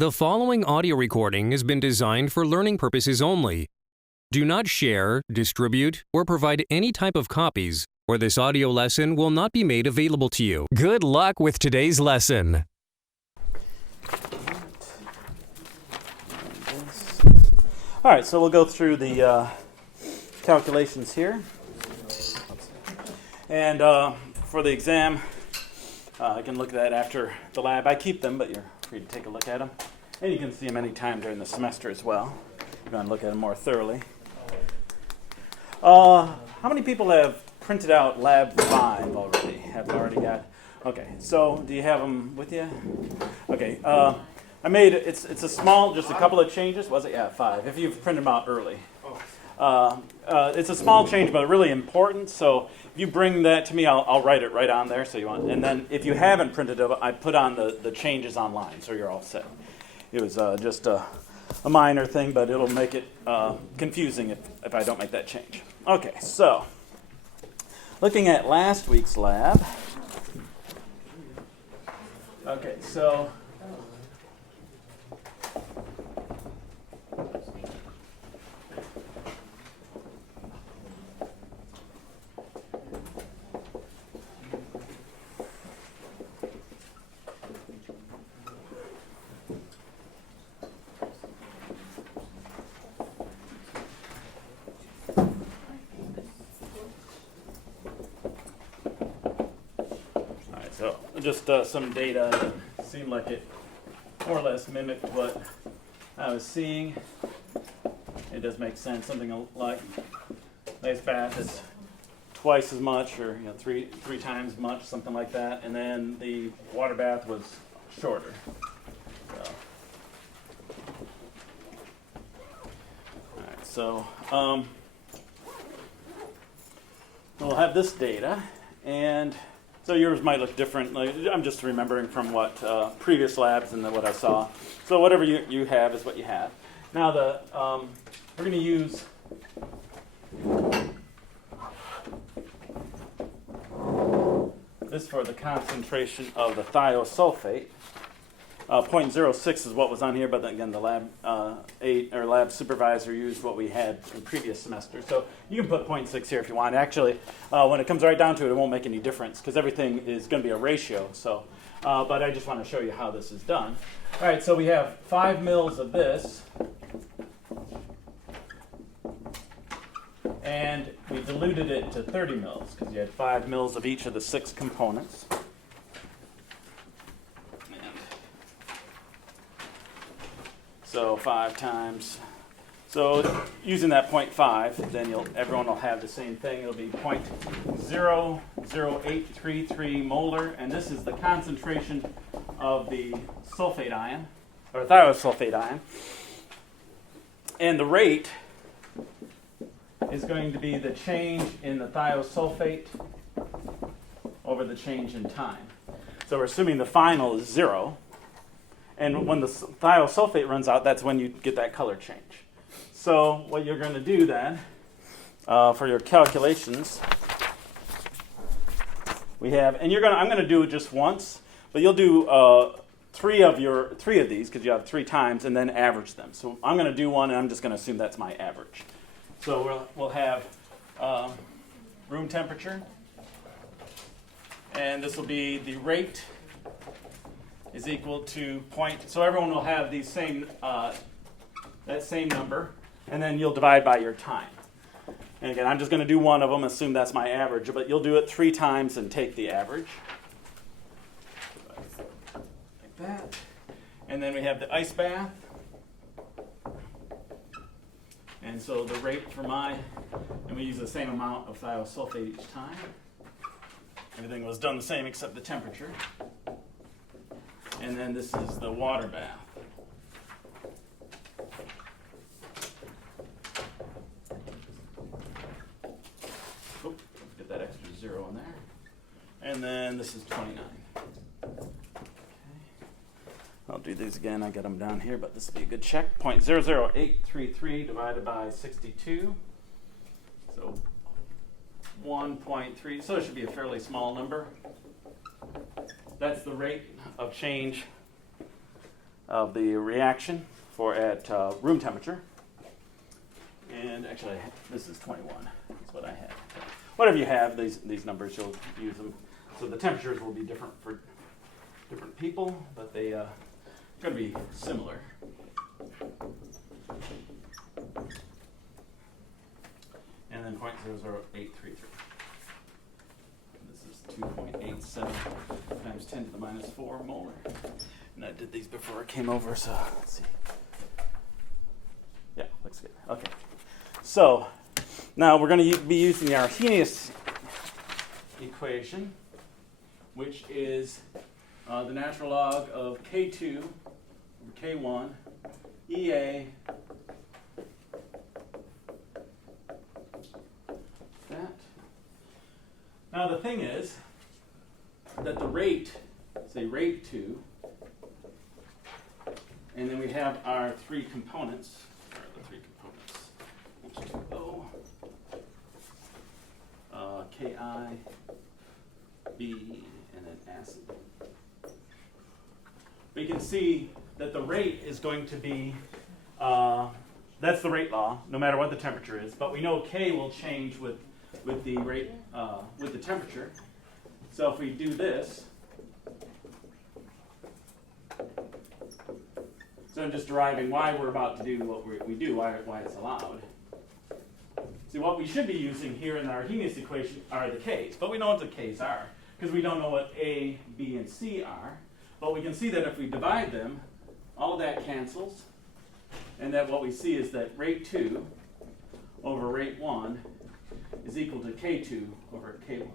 The following audio recording has been designed for learning purposes only. Do not share, distribute, or provide any type of copies, or this audio lesson will not be made available to you. Good luck with today's lesson. All right, so we'll go through the calculations here. And for the exam, I can look at that after the lab. I keep them, but you're free to take a look at them. And you can see them any time during the semester as well, if you want to look at them more thoroughly. How many people have printed out Lab 5 already? Have already got? Okay, so do you have them with you? Okay, I made, it's a small, just a couple of changes. Was it? Yeah, 5, if you've printed them out early. It's a small change, but really important. So if you bring that to me, I'll write it right on there. So you want, and then if you haven't printed it, I put on the changes online, so you're all set. It was just a minor thing, but it'll make it confusing if I don't make that change. Okay, so looking at last week's lab. Okay, so just some data that seemed like it more or less mimicked what I was seeing. It does make sense. Something like ice bath is twice as much, or three times much, something like that. And then the water bath was shorter. All right, so we'll have this data, and so yours might look different. I'm just remembering from what previous labs and what I saw. So whatever you have is what you have. Now we're going to use this for the concentration of the thiosulfate. 0.06 is what was on here, but again, the lab 8 or lab supervisor used what we had in previous semester. So you can put 0.6 here if you want. Actually, when it comes right down to it, it won't make any difference because everything is going to be a ratio. So, but I just want to show you how this is done. All right, so we have 5 mils of this, and we diluted it to 30 mils because you had 5 mils of each of the 6 components. So 5 times, so using that 0.5, then everyone will have the same thing. It'll be 0.00833 molar, and this is the concentration of the sulfate ion, or thiosulfate ion. And the rate is going to be the change in the thiosulfate over the change in time. So we're assuming the final is 0. And when the thiosulfate runs out, that's when you get that color change. So what you're going to do then, for your calculations, we have, and I'm going to do it just once, but you'll do three of these because you have 3 times, and then average them. So I'm going to do one, and I'm just going to assume that's my average. So we'll have room temperature, and this will be the rate is equal to so everyone will have these same that same number, and then you'll divide by your time. And again, I'm just going to do one of them, assume that's my average, but you'll do it 3 times and take the average. Like that. And then we have the ice bath. And so the rate for and we use the same amount of thiosulfate each time. Everything was done the same except the temperature. And then this is the water bath. Oh, get that extra 0 in there. And then this is 29. Okay. I'll do these again. I got them down here, but this will be a good check. 0.00833 divided by 62. So 1.3. So it should be a fairly small number. That's the rate of change of the reaction for at room temperature. And actually, this is 21. That's what I have. Whatever you have, these numbers, you'll use them. So the temperatures will be different for different people, but they going to be similar. And then 0.00833. This is 2.87 times 10 to the minus 4 molar. And I did these before I came over, so let's see. Yeah, looks good. Okay. So now we're going to be using the Arrhenius equation, which is the natural log of K2 over K1 EA that. Now the thing is that the rate, say rate 2, and then we have our three components. Where are the three components? H2O, Ki, B, and then acid. We can see that the rate is going to be, that's the rate law, no matter what the temperature is. But we know K will change with the rate, with the temperature. So if we do this, so I'm just deriving why we're about to do what we do, why it's allowed. See, what we should be using here in the Arrhenius equation are the K's, but we know what the K's are because we don't know what A, B, and C are. But we can see that if we divide them, all of that cancels, and that what we see is that rate 2 over rate 1 is equal to K2 over K1.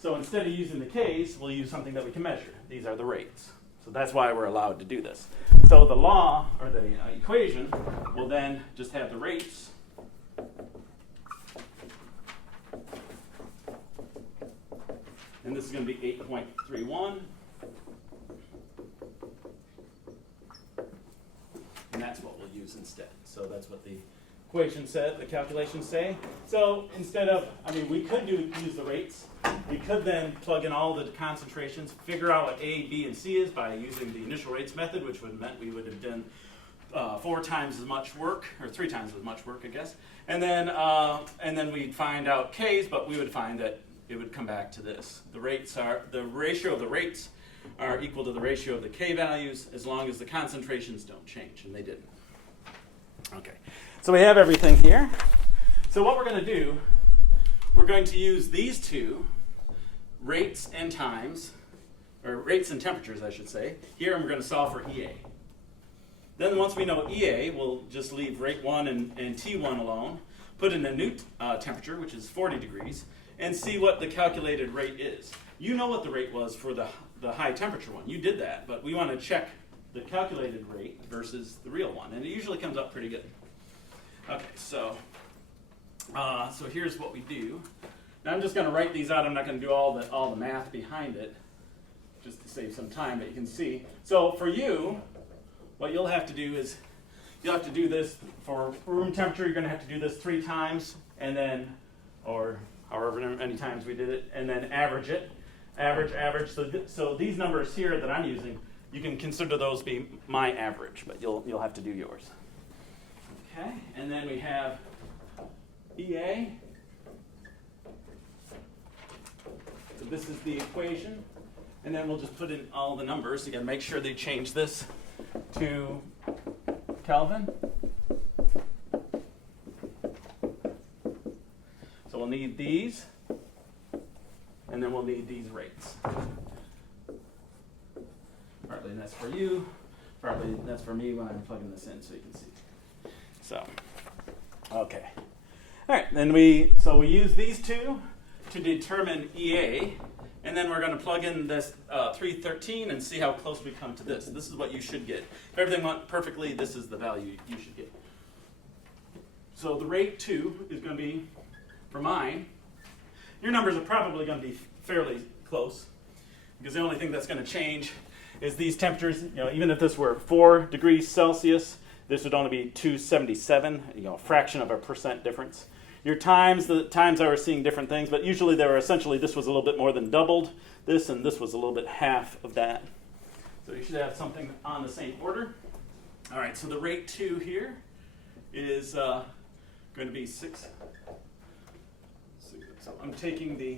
So instead of using the K's, we'll use something that we can measure. These are the rates. So that's why we're allowed to do this. So the law, or the equation, will then just have the rates and this is going to be 8.31. And that's what we'll use instead. So that's what the equation said, the calculations say. So instead of, we could use the rates. We could then plug in all the concentrations, figure out what A, B, and C is by using the initial rates method, which would have meant we would have done 4 times as much work, or 3 times as much work, I guess. And then we'd find out K's, but we would find that it would come back to this. The ratio of the rates are equal to the ratio of the K values as long as the concentrations don't change, and they didn't. Okay, so we have everything here. So what we're going to do, we're going to use these two, rates and times, or rates and temperatures, I should say. Here I'm going to solve for EA. Then once we know EA, we'll just leave rate 1 and T1 alone, put in a new temperature, which is 40 degrees, and see what the calculated rate is. You know what the rate was for the high temperature one. You did that, but we want to check the calculated rate versus the real one, and it usually comes up pretty good. Okay, so here's what we do. Now I'm just going to write these out. I'm not going to do all the math behind it, just to save some time, but you can see. So for you, what you'll have to do is you'll have to do this for room temperature. You're going to have to do this 3 times, and then, or however many times we did it, and then average it. Average. So these numbers here that I'm using, you can consider those be my average, but you'll have to do yours. Okay, and then we have EA. So this is the equation, and then we'll just put in all the numbers. Again, make sure they change this to Kelvin. So we'll need these, and then we'll need these rates. Partly that's for you, partly that's for me when I'm plugging this in so you can see. So, okay. All right, then we use these two to determine EA, and then we're going to plug in this 313 and see how close we come to this. This is what you should get. If everything went perfectly, this is the value you should get. So the rate 2 is going to be, for mine, your numbers are probably going to be fairly close, because the only thing that's going to change is these temperatures. Even if this were 4 degrees Celsius, this would only be 277, a fraction of a percent difference. Your times, the times I was seeing different things, but usually they were essentially, this was a little bit more than doubled this, and this was a little bit half of that. So you should have something on the same order. All right, so the rate 2 here is going to be 6. So I'm taking the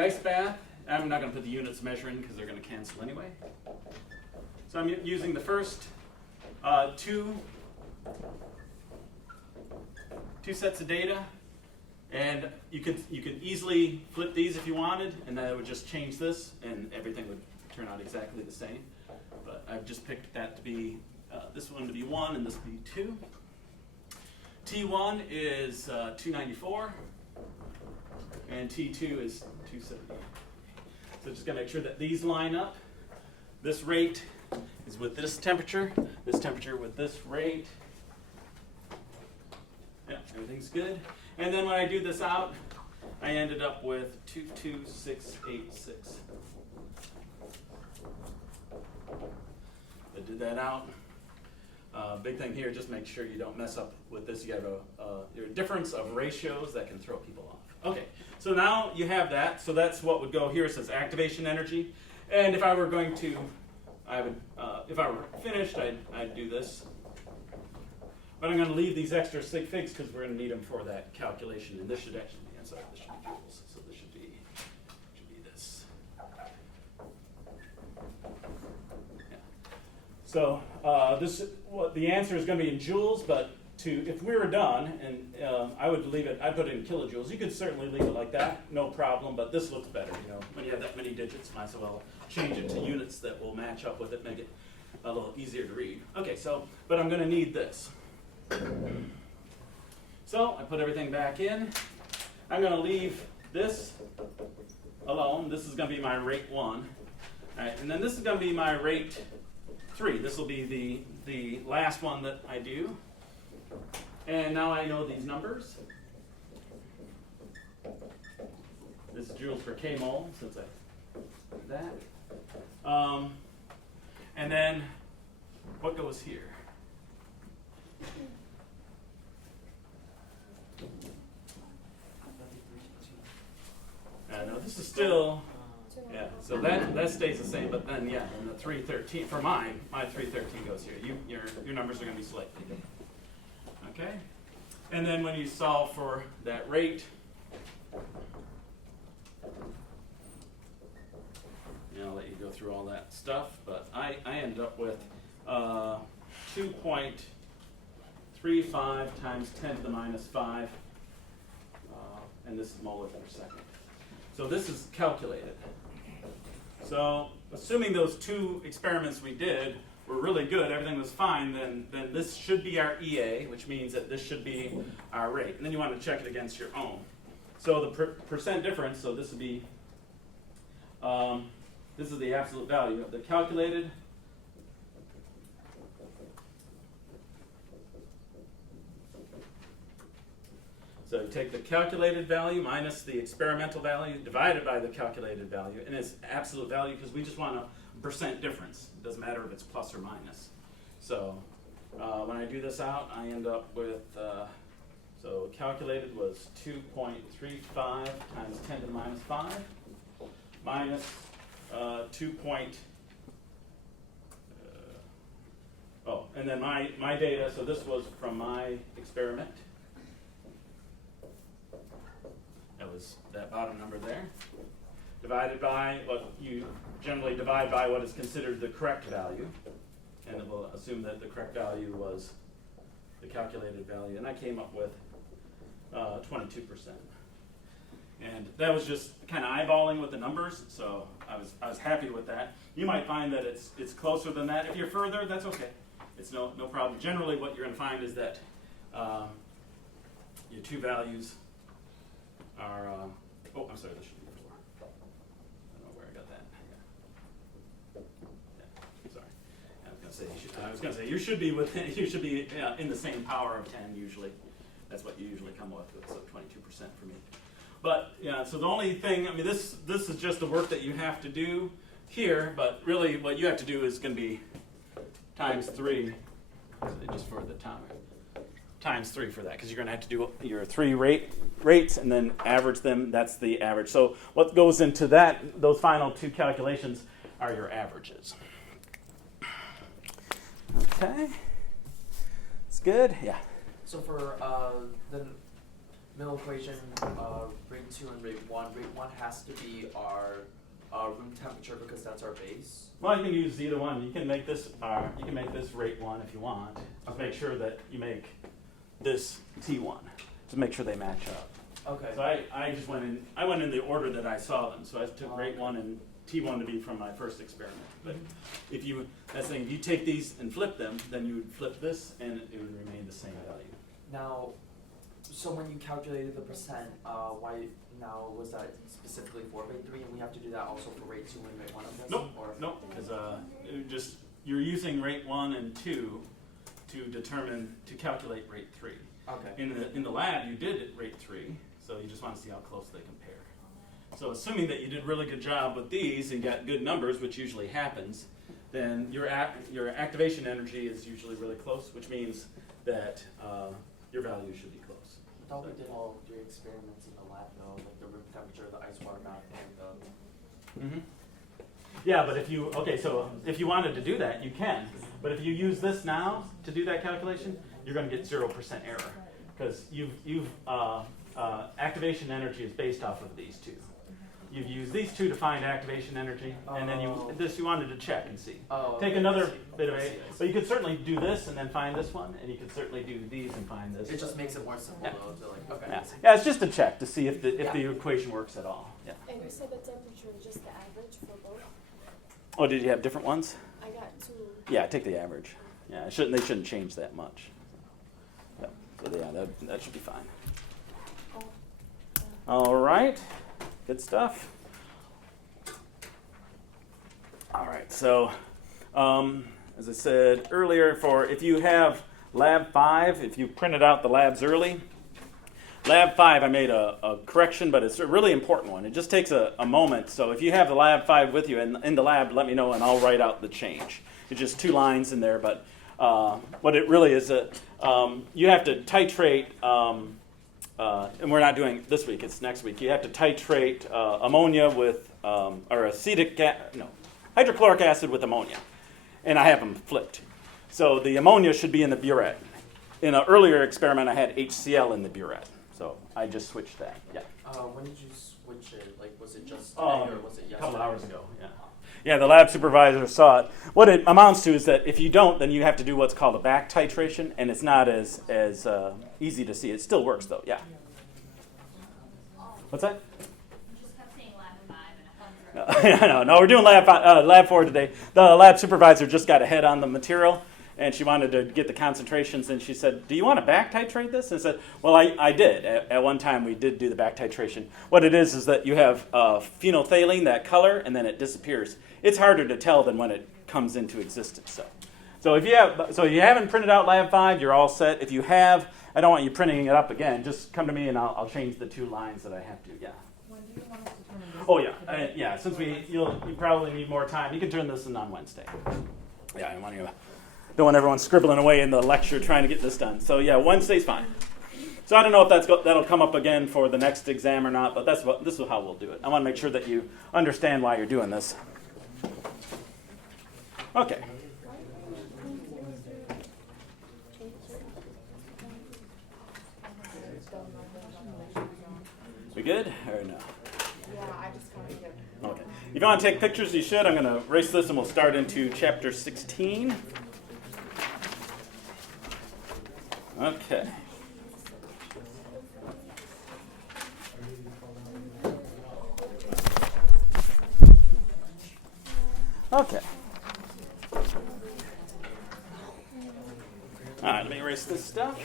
ice bath. I'm not going to put the units measuring because they're going to cancel anyway. So I'm using the first two sets of data, and you could easily flip these if you wanted, and then it would just change this, and everything would turn out exactly the same. But I've just picked that to be this one to be 1 and this to be 2. T1 is 294, and T2 is 270. So just gotta make sure that these line up. This rate is with this temperature with this rate. Yeah, everything's good. And then when I do this out, I ended up with 22686. I did that out. Big thing here, just make sure you don't mess up with this. You have your difference of ratios that can throw people off. Okay, so now you have that. So that's what would go here. It says activation energy. And if I were going to, if I were finished, I'd do this. But I'm going to leave these extra sig figs because we're going to need them for that calculation. And this should actually be, I'm sorry, this should be joules. So this should be this. Yeah. So the answer is going to be in joules, but if we were done, and I would leave it, I put it in kilojoules. You could certainly leave it like that, no problem, but this looks better. When you have that many digits, might as well change it to units that will match up with it, make it a little easier to read. Okay, but I'm going to need this. So I put everything back in. I'm going to leave this alone. This is going to be my rate 1. All right, and then this is going to be my rate 3. This will be the last one that I do. And now I know these numbers. This is joules per k-mole, since I did that. And then what goes here? No, this is still, yeah, so that stays the same, but then, yeah, and the 313, for my 313 goes here. Your numbers are going to be slightly different. Okay? And then when you solve for that rate, I'll let you go through all that stuff, but I end up with 2.35 times 10 to the minus 5, and this is molar per second. So this is calculated. So assuming those 2 experiments we did were really good, everything was fine, then this should be our EA, which means that this should be our rate. And then you want to check it against your own. So the percent difference, so this would be, this is the absolute value of the calculated. So you take the calculated value minus the experimental value divided by the calculated value, and it's absolute value because we just want a percent difference. It doesn't matter if it's plus or minus. So when I do this out, I end up with, so calculated was 2.35 times 10 to the minus 5 minus 2. And then my data, so this was from my experiment. That was that bottom number there, divided by what you generally divide by what is considered the correct value, and it will assume that the correct value was the calculated value, and I came up with 22%. And that was just kind of eyeballing with the numbers, so I was happy with that. You might find that it's closer than that. If you're further, that's okay. It's no problem. Generally, what you're going to find is that your 2 values are, I'm sorry, this should be 4. I don't know where I got that. Yeah, sorry. I was going to say you should be in the same power of 10 usually. That's what you usually come up with, so 22% for me. But yeah, so the only thing, this is just the work that you have to do here, but really what you have to do is going to be times 3, just for the time. Times 3 for that, because you're going to have to do your 3 rate rates and then average them. That's the average. So what goes into that, those final two calculations are your averages. Okay. It's good? Yeah. So for the middle equation, rate 2 and rate 1 has to be our room temperature because that's our base. Well, you can use either one. You can make this rate 1 if you want. Just make sure that you make this T1. Just make sure they match up. Okay. So I just went in the order that I saw them. So I took rate 1 and T1 to be from my first experiment. But if you take these and flip them, then you would flip this and it would remain the same value. Now, so when you calculated the percent, why now was that specifically for rate 3, and we have to do that also for rate 2 and rate 1 of this? Nope, because you're using rate 1 and 2 to calculate rate 3. Okay. In the lab, you did it rate 3, so you just want to see how close they compare. So assuming that you did a really good job with these and got good numbers, which usually happens, then your activation energy is usually really close, which means that your value should be close. I thought we did all 3 experiments in the lab though, like the room temperature, the ice water bath, and the... Mm-hmm. Yeah, but if you wanted to do that, you can. But if you use this now to do that calculation, you're going to get 0% error because activation energy is based off of these two. You've used these two to find activation energy, and then you wanted to check and see. Take another bit of it, but you could certainly do this and then find this one, and you could certainly do these and find this. It just makes it more simple though. To like, okay. Yeah, it's just a check to see if the equation works at all. Yeah. And you said the temperature is just the average for both? Oh, did you have different ones? I got 2. Yeah, take the average. Yeah, they shouldn't change that much. Yeah. So yeah, that should be fine. Oh. All right, good stuff. All right, so as I said earlier, if you have Lab 5, if you printed out the labs early, Lab 5 I made a correction, but it's a really important one. It just takes a moment. So if you have the Lab 5 with you in the lab, let me know and I'll write out the change. It's just 2 lines in there, but what it really is, you have to titrate, and we're not doing it this week, it's next week. You have to titrate ammonia with, hydrochloric acid with ammonia. And I have them flipped. So the ammonia should be in the burette. In an earlier experiment, I had HCl in the burette. So I just switched that, yeah. When did you switch it? Like, was it just today or was it yesterday? A couple hours ago, yeah. Yeah, the lab supervisor saw it. What it amounts to is that if you don't, then you have to do what's called a back titration, and it's not as easy to see. It still works, though, yeah. What's that? No, we're doing lab 4 today. The lab supervisor just got ahead on the material, and she wanted to get the concentrations, and she said, do you want to back titrate this? And I said, well, I did. At one time, we did do the back titration. What it is that you have phenolphthalein, that color, and then it disappears. It's harder to tell than when it comes into existence. So if you haven't printed out Lab 5, you're all set. If you have, I don't want you printing it up again. Just come to me, and I'll change the 2 lines that I have to, yeah. When do you want us to turn this? Oh yeah, Since you probably need more time, you can turn this in on Wednesday. Yeah, I don't want everyone scribbling away in the lecture trying to get this done. So yeah, Wednesday's fine. So I don't know if that'll come up again for the next exam or not, but this is how we'll do it. I want to make sure that you understand why you're doing this. Okay. We good or no? Yeah, I just kind of get. Okay. If you want to take pictures, you should. I'm going to erase this and we'll start into chapter 16. Okay. Okay. All right, let me erase this stuff.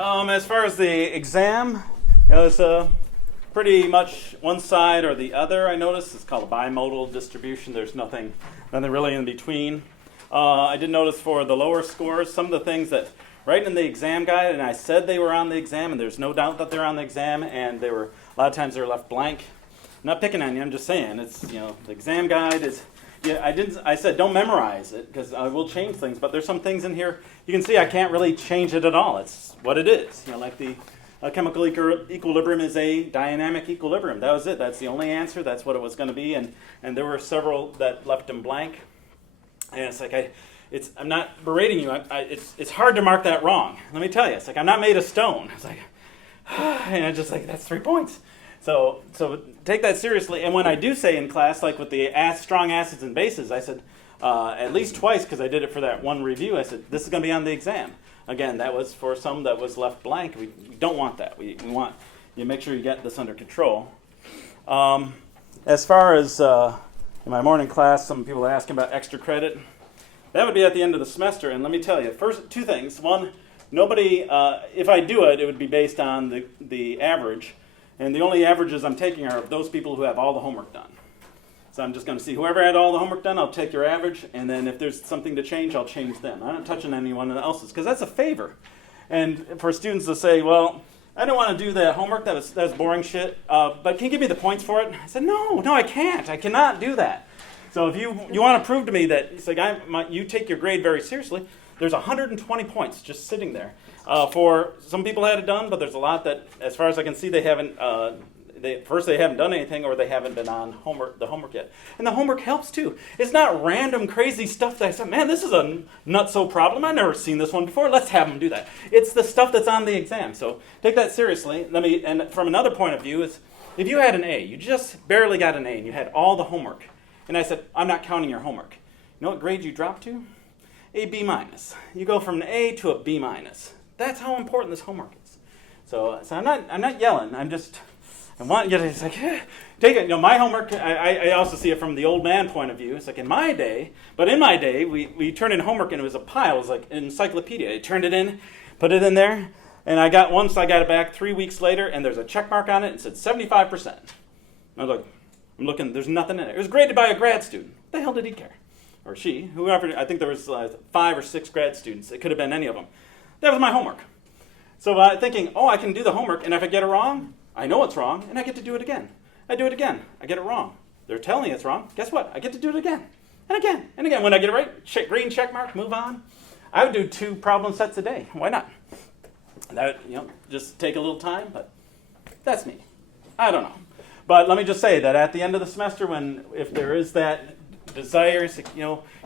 As far as the exam, it was pretty much one side or the other. I noticed it's called a bimodal distribution. There's nothing really in between. I did notice for the lower scores, some of the things that right in the exam guide, and I said they were on the exam, and there's no doubt that they're on the exam, and they were a lot of times they were left blank. I'm not picking on you. I'm just saying it's the exam guide is. Yeah, I said don't memorize it because I will change things, but there's some things in here you can see I can't really change it at all. It's what it is. Like the chemical equilibrium is a dynamic equilibrium. That was it. That's the only answer. That's what it was going to be, and there were several that left them blank. And it's like I'm not berating you. It's hard to mark that wrong. Let me tell you, it's like I'm not made of stone. It's like, and I'm just like that's 3 points. So take that seriously. And when I do say in class, like with the strong acids and bases, I said at least twice, because I did it for that one review, I said, this is going to be on the exam. Again, that was for some that was left blank. We don't want that. We want you make sure you get this under control. As far as in my morning class, some people are asking about extra credit. That would be at the end of the semester. And let me tell you, first, two things. One, nobody, if I do it, it would be based on the average. And the only averages I'm taking are of those people who have all the homework done. So I'm just going to see whoever had all the homework done, I'll take your average, and then if there's something to change, I'll change them. I'm not touching anyone else's, because that's a favor. And for students to say, well, I don't want to do that homework, that was boring shit, but can you give me the points for it? I said, no, I can't. I cannot do that. So if you want to prove to me that it's like you take your grade very seriously, there's 120 points just sitting there. For some people had it done, but there's a lot that, as far as I can see, they haven't. They haven't done anything, or they haven't been on the homework yet. And the homework helps too. It's not random crazy stuff that I said, man, this is a nutso problem. I've never seen this one before. Let's have them do that. It's the stuff that's on the exam. So take that seriously. And from another point of view is, if you had an A, you just barely got an A, and you had all the homework, and I said, I'm not counting your homework. You know what grade you drop to? A B minus. You go from an A to a B minus. That's how important this homework is. So I'm not yelling. I want you to take it. My homework. I also see it from the old man point of view. It's like in my day, we turned in homework and it was a pile. It was like an encyclopedia. I turned it in, put it in there, and I got it back 3 weeks later, and there's a check mark on it and it said 75%. I was like, I'm looking. There's nothing in it. It was graded by a grad student. What the hell did he care? Or she, whoever. I think there was 5 or 6 grad students. It could have been any of them. That was my homework. So thinking, I can do the homework, and if I get it wrong, I know it's wrong, and I get to do it again. I do it again. I get it wrong. They're telling me it's wrong. Guess what? I get to do it again, and again, and again. When I get it right, green check mark, move on. I would do 2 problem sets a day. Why not? That just take a little time, but that's me. I don't know. But let me just say that at the end of the semester, if there is that desire,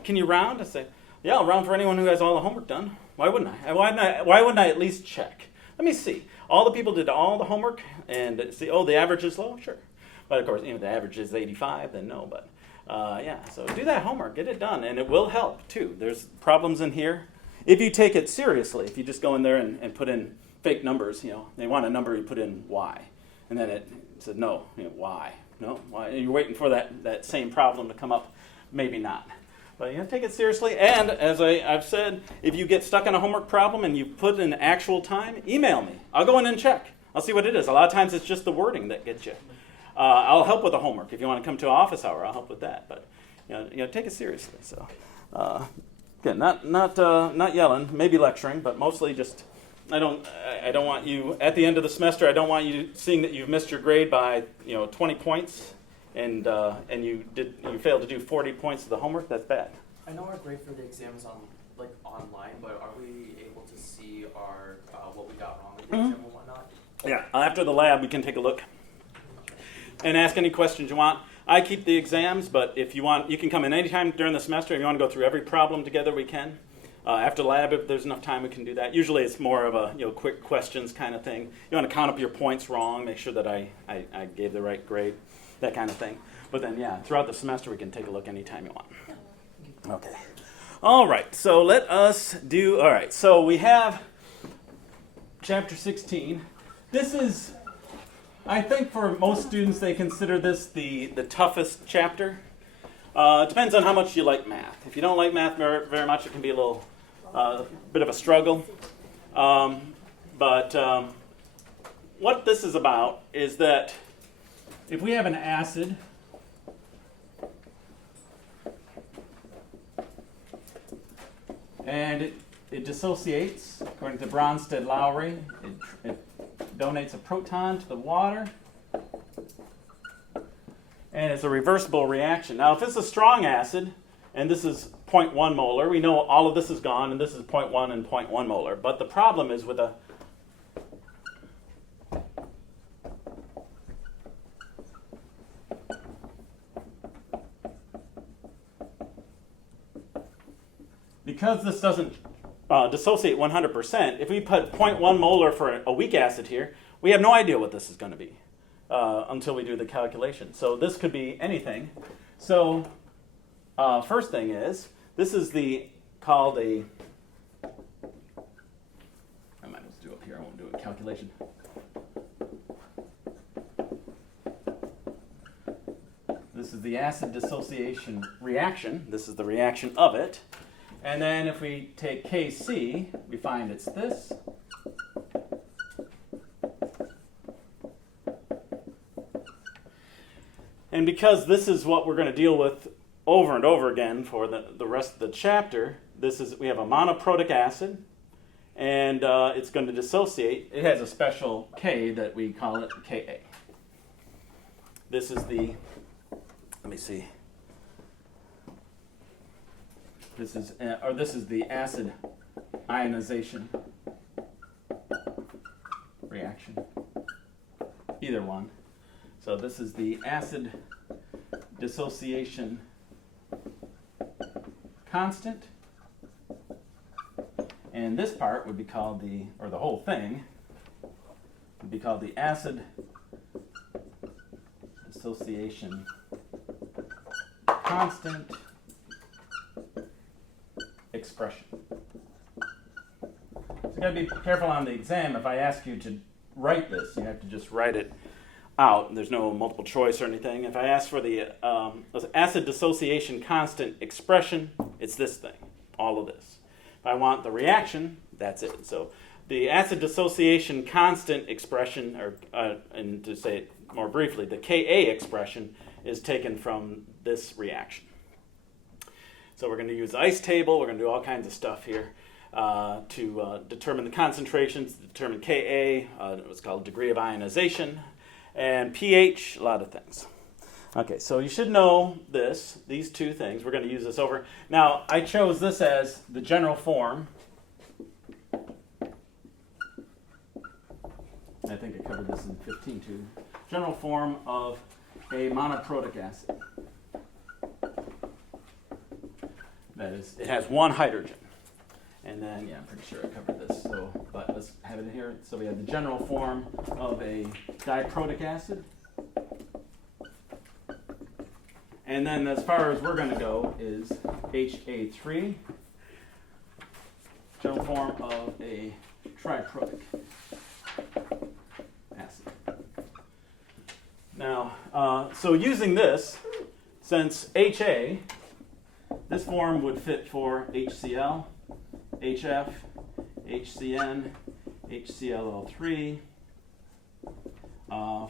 can you round? I say, yeah, I'll round for anyone who has all the homework done. Why wouldn't I? Why wouldn't I at least check? Let me see. All the people did all the homework and see, the average is low? Sure. But of course, the average is 85, then no. But so do that homework, get it done, and it will help too. There's problems in here. If you take it seriously, if you just go in there and put in fake numbers, they want a number, you put in Y. And then it said, no, Y. No, why? And you're waiting for that same problem to come up. Maybe not. But take it seriously. And as I've said, if you get stuck on a homework problem and you put in actual time, email me. I'll go in and check. I'll see what it is. A lot of times it's just the wording that gets you. I'll help with the homework. If you want to come to office hour, I'll help with that. But take it seriously. So again, not yelling, maybe lecturing, but mostly just. I don't want you at the end of the semester. I don't want you seeing that you've missed your grade by 20 points. And you failed to do 40 points of the homework. That's bad. I know our grade for the exam is online, but are we able to see our what we got wrong with the exam and whatnot? Yeah. After the lab, we can take a look and ask any questions you want. I keep the exams, but if you want, you can come in anytime during the semester. If you want to go through every problem together, we can. After the lab, if there's enough time, we can do that. Usually, it's more of a quick questions kind of thing. You want to count up your points wrong, make sure that I gave the right grade. That kind of thing. But then, throughout the semester, we can take a look anytime you want. Okay. All right. So let us do, all right. So we have chapter 16. This is, I think for most students, they consider this the toughest chapter. It depends on how much you like math. If you don't like math very much, it can be a little bit of a struggle. But what this is about is that if we have an acid, and it dissociates, according to Bronsted-Lowry, it donates a proton to the water, and it's a reversible reaction. Now, if it's a strong acid, and this is 0.1 molar, we know all of this is gone, and this is 0.1 and 0.1 molar. But the problem is with a because this doesn't dissociate 100%, if we put 0.1 molar for a weak acid here, we have no idea what this is going to be until we do the calculation. So this could be anything. So first thing is, this is called a, I might as well do up here, I won't do a calculation. This is the acid dissociation reaction. This is the reaction of it. And then if we take Kc, we find it's this. And because this is what we're going to deal with over and over again for the rest of the chapter, we have a monoprotic acid, and it's going to dissociate. It has a special K that we call it Ka. This is the, let me see. This is the acid ionization reaction. Either one. So this is the acid dissociation constant. And this part would be called the whole thing would be called the acid dissociation constant expression. So you got to be careful on the exam. If I ask you to write this, you have to just write it out. There's no multiple choice or anything. If I ask for the acid dissociation constant expression, it's this thing, all of this. If I want the reaction, that's it. So the acid dissociation constant expression, and to say it more briefly, the Ka expression is taken from this reaction. So we're going to use the ice table. We're going to do all kinds of stuff here to determine the concentrations, determine Ka, what's called degree of ionization, and pH, a lot of things. Okay, so you should know these two things. We're going to use this over. Now, I chose this as the general form. I think I covered this in 15 too. General form of a monoprotic acid. That is, it has one hydrogen. And then, yeah, I'm pretty sure I covered this, but let's have it in here. So we have the general form of a diprotic acid. And then as far as we're going to go is HA3, general form of a triprotic acid. Now, so using this, since HA, this form would fit for HCl, HF, HCN, HClO3,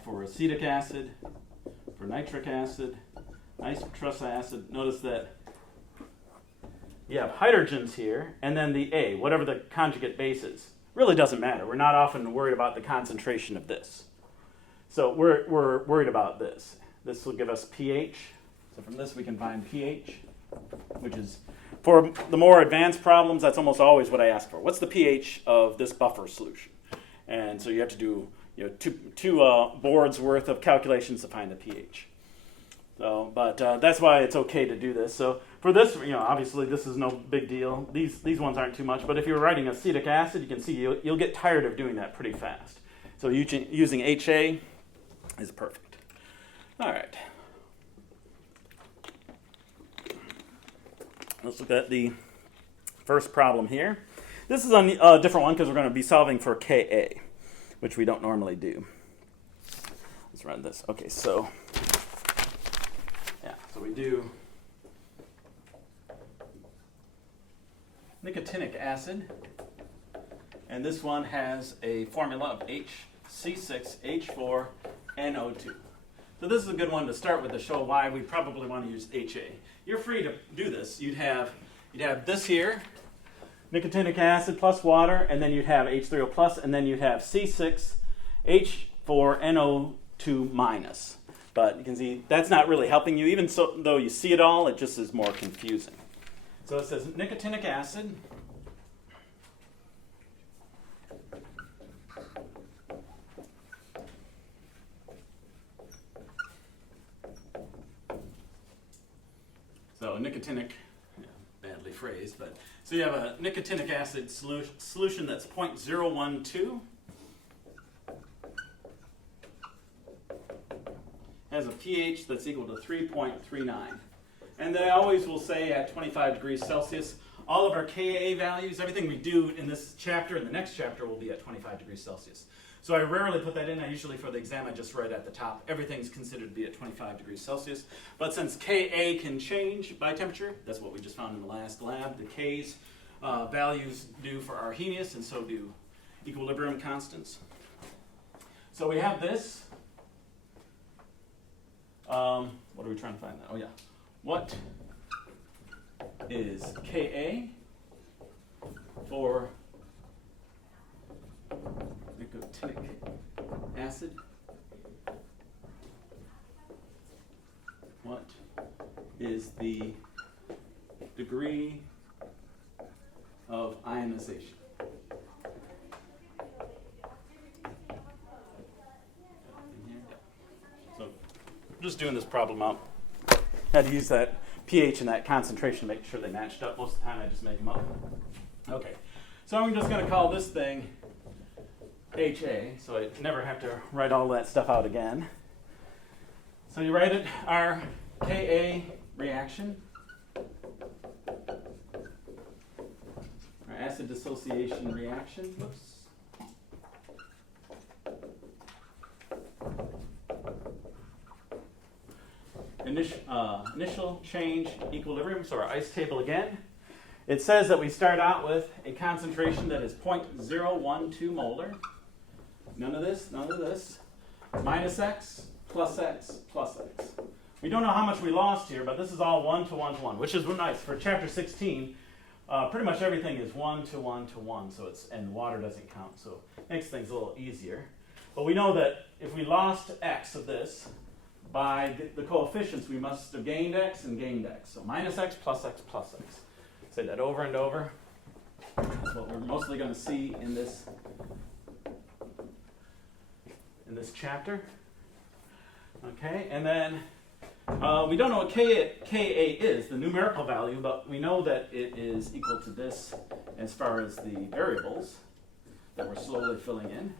for acetic acid, for nitric acid, nitrous acid. Notice that you have hydrogens here, and then the A, whatever the conjugate base is. Really doesn't matter. We're not often worried about the concentration of this. So we're worried about this. This will give us pH. So from this we can find pH, which is, for the more advanced problems, that's almost always what I ask for. What's the pH of this buffer solution? And so you have to do two boards worth of calculations to find the pH. So, but that's why it's okay to do this. So for this, obviously this is no big deal. These ones aren't too much. But if you're writing acetic acid, you can see you'll get tired of doing that pretty fast. So using HA is perfect. All right. Let's look at the first problem here. This is a different one because we're going to be solving for Ka, which we don't normally do. Let's run this. Okay, so we do nicotinic acid, And this one has a formula of HC6H4NO2. So this is a good one to start with to show why we probably want to use HA. You're free to do this. You'd have this here, nicotinic acid plus water, and then you'd have H3O plus, and then you'd have C6H4NO2 minus. But you can see that's not really helping you. Even so, though you see it all, it just is more confusing. So it says nicotinic acid nicotinic, badly phrased, but so you have a nicotinic acid solution that's 0.012, has a pH that's equal to 3.39. And then I always will say at 25 degrees Celsius, all of our Ka values, everything we do in this chapter and the next chapter will be at 25 degrees Celsius. So I rarely put that in. I usually, for the exam, I just write at the top. Everything's considered to be at 25 degrees Celsius. But since Ka can change by temperature, that's what we just found in the last lab, the K's values do for Arrhenius, and so do equilibrium constants. So we have this. What are we trying to find? Oh, yeah. What is Ka for nicotinic acid? What is the degree of ionization? So just doing this problem out. Had to use that pH and that concentration to make sure they matched up. Most of the time I just make them up. Okay, so I'm just going to call this thing HA, so I never have to write all that stuff out again. So you write it, our Ka reaction, our acid dissociation reaction, whoops. Initial change equilibrium, so our ice table again. It says that we start out with a concentration that is 0.012 molar. None of this, minus X, plus X, plus X. We don't know how much we lost here, but this is all 1 to 1 to 1, which is nice. For chapter 16, pretty much everything is 1 to 1 to 1, so and water doesn't count, so it makes things a little easier. But we know that if we lost X of this, by the coefficients, we must have gained X and gained X. So minus X, plus X, plus X. Say that over and over. That's what we're mostly going to see in this chapter. Okay, and then we don't know what Ka is, the numerical value, but we know that it is equal to this as far as the variables that we're slowly filling in.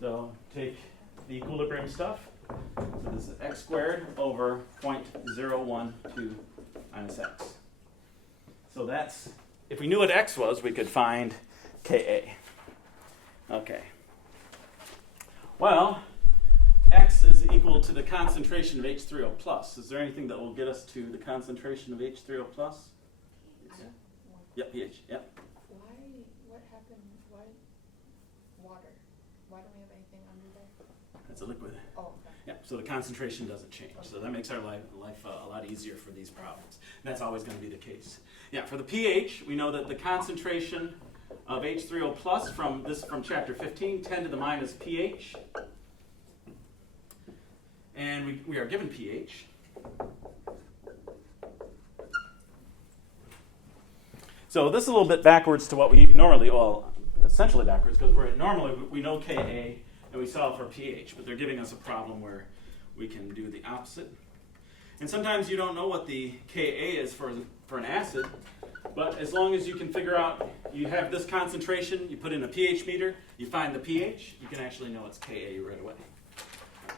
So take the equilibrium stuff. So this is x squared over 0.012 minus x. So that's, if we knew what x was, we could find Ka. Okay. Well, x is equal to the concentration of H3O plus. Is there anything that will get us to the concentration of H3O plus? Yeah. Yep, pH, yep. What happened, water? Why don't we have anything under there? That's a liquid. Oh, okay. Yep, so the concentration doesn't change. So that makes our life a lot easier for these problems. And that's always going to be the case. Yeah, for the pH, we know that the concentration of H3O plus from chapter 15, 10 to the minus pH. And we are given pH. So this is a little bit backwards to what we normally, well, essentially backwards, because normally we know Ka and we solve for pH, but they're giving us a problem where we can do the opposite. And sometimes you don't know what the Ka is for an acid, but as long as you can figure out, you have this concentration, you put in a pH meter, you find the pH, you can actually know it's Ka right away.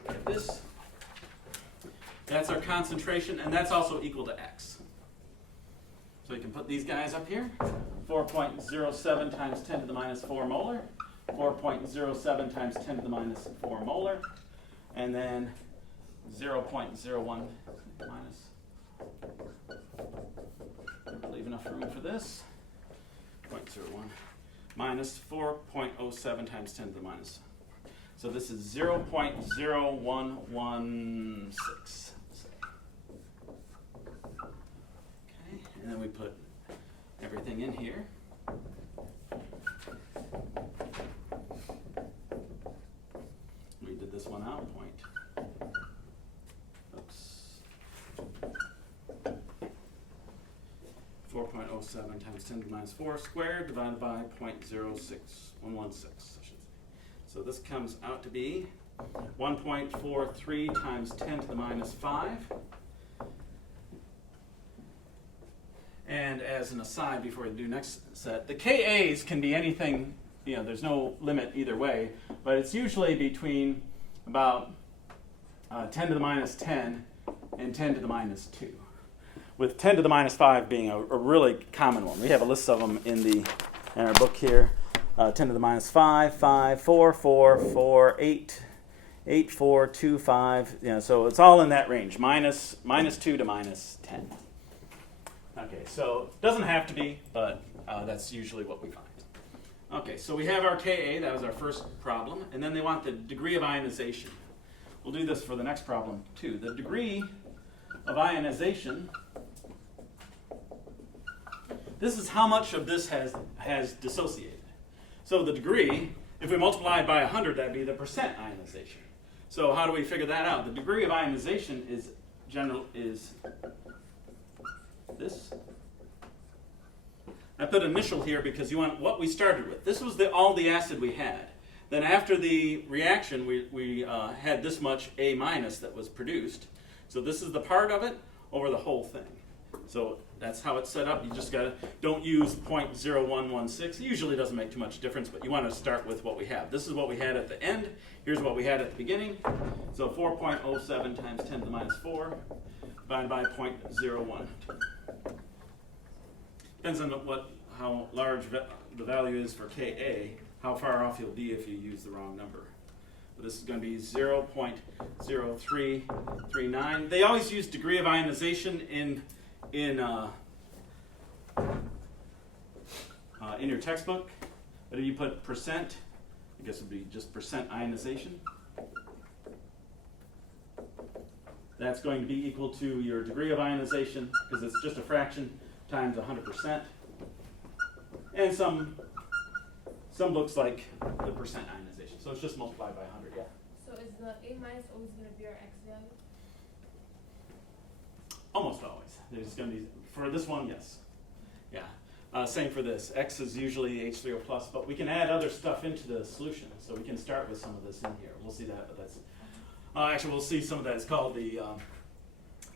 Like this. That's our concentration, and that's also equal to X. So you can put these guys up here. 4.07 times 10 to the minus 4 molar. 4.07 times 10 to the minus 4 molar. And then 0.01 minus. Don't leave enough room for this. 0.01 minus 4.07 times 10 to the minus. So this is 0.0116. Okay, and then we put everything in here. We did this one out, point. Oops. 4.07 times 10 to the minus 4 squared divided by 0.06116, I should say. So this comes out to be 1.43 times 10 to the minus 5. And as an aside, before we do next set, the KAs can be anything, there's no limit either way, but it's usually between about 10 to the minus 10 and 10 to the minus 2. With 10 to the minus 5 being a really common one. We have a list of them in our book here. 10 to the minus 5, 5, 4, 4, 4, 8, 8, 4, 2, 5. So it's all in that range, minus 2 to minus 10. Okay, so it doesn't have to be, but that's usually what we find. Okay, so we have our Ka, that was our first problem, and then they want the degree of ionization. We'll do this for the next problem too. The degree of ionization, this is how much of this has dissociated. So the degree, if we multiply it by 100, that'd be the percent ionization. So how do we figure that out? The degree of ionization is this. I put initial here because you want what we started with. This was all the acid we had. Then after the reaction, we had this much A minus that was produced. So this is the part of it over the whole thing. So that's how it's set up. You just don't use 0.0116. It usually doesn't make too much difference, but you want to start with what we have. This is what we had at the end. Here's what we had at the beginning. So 4.07 times 10 to the minus 4 divided by 0.01. Depends on how large the value is for Ka, how far off you'll be if you use the wrong number. But this is going to be 0.0339. They always use degree of ionization in your textbook, but if you put percent, I guess it would be just percent ionization. That's going to be equal to your degree of ionization, because it's just a fraction, times 100%. And some books like the percent ionization. So it's just multiplied by 100, yeah. So is the A minus always going to be our X value? Almost always. There's going to be, for this one, yes. Yeah. Same for this. X is usually H3O plus, but we can add other stuff into the solution. So we can start with some of this in here. We'll see that, but that's, actually we'll see some of that. It's called the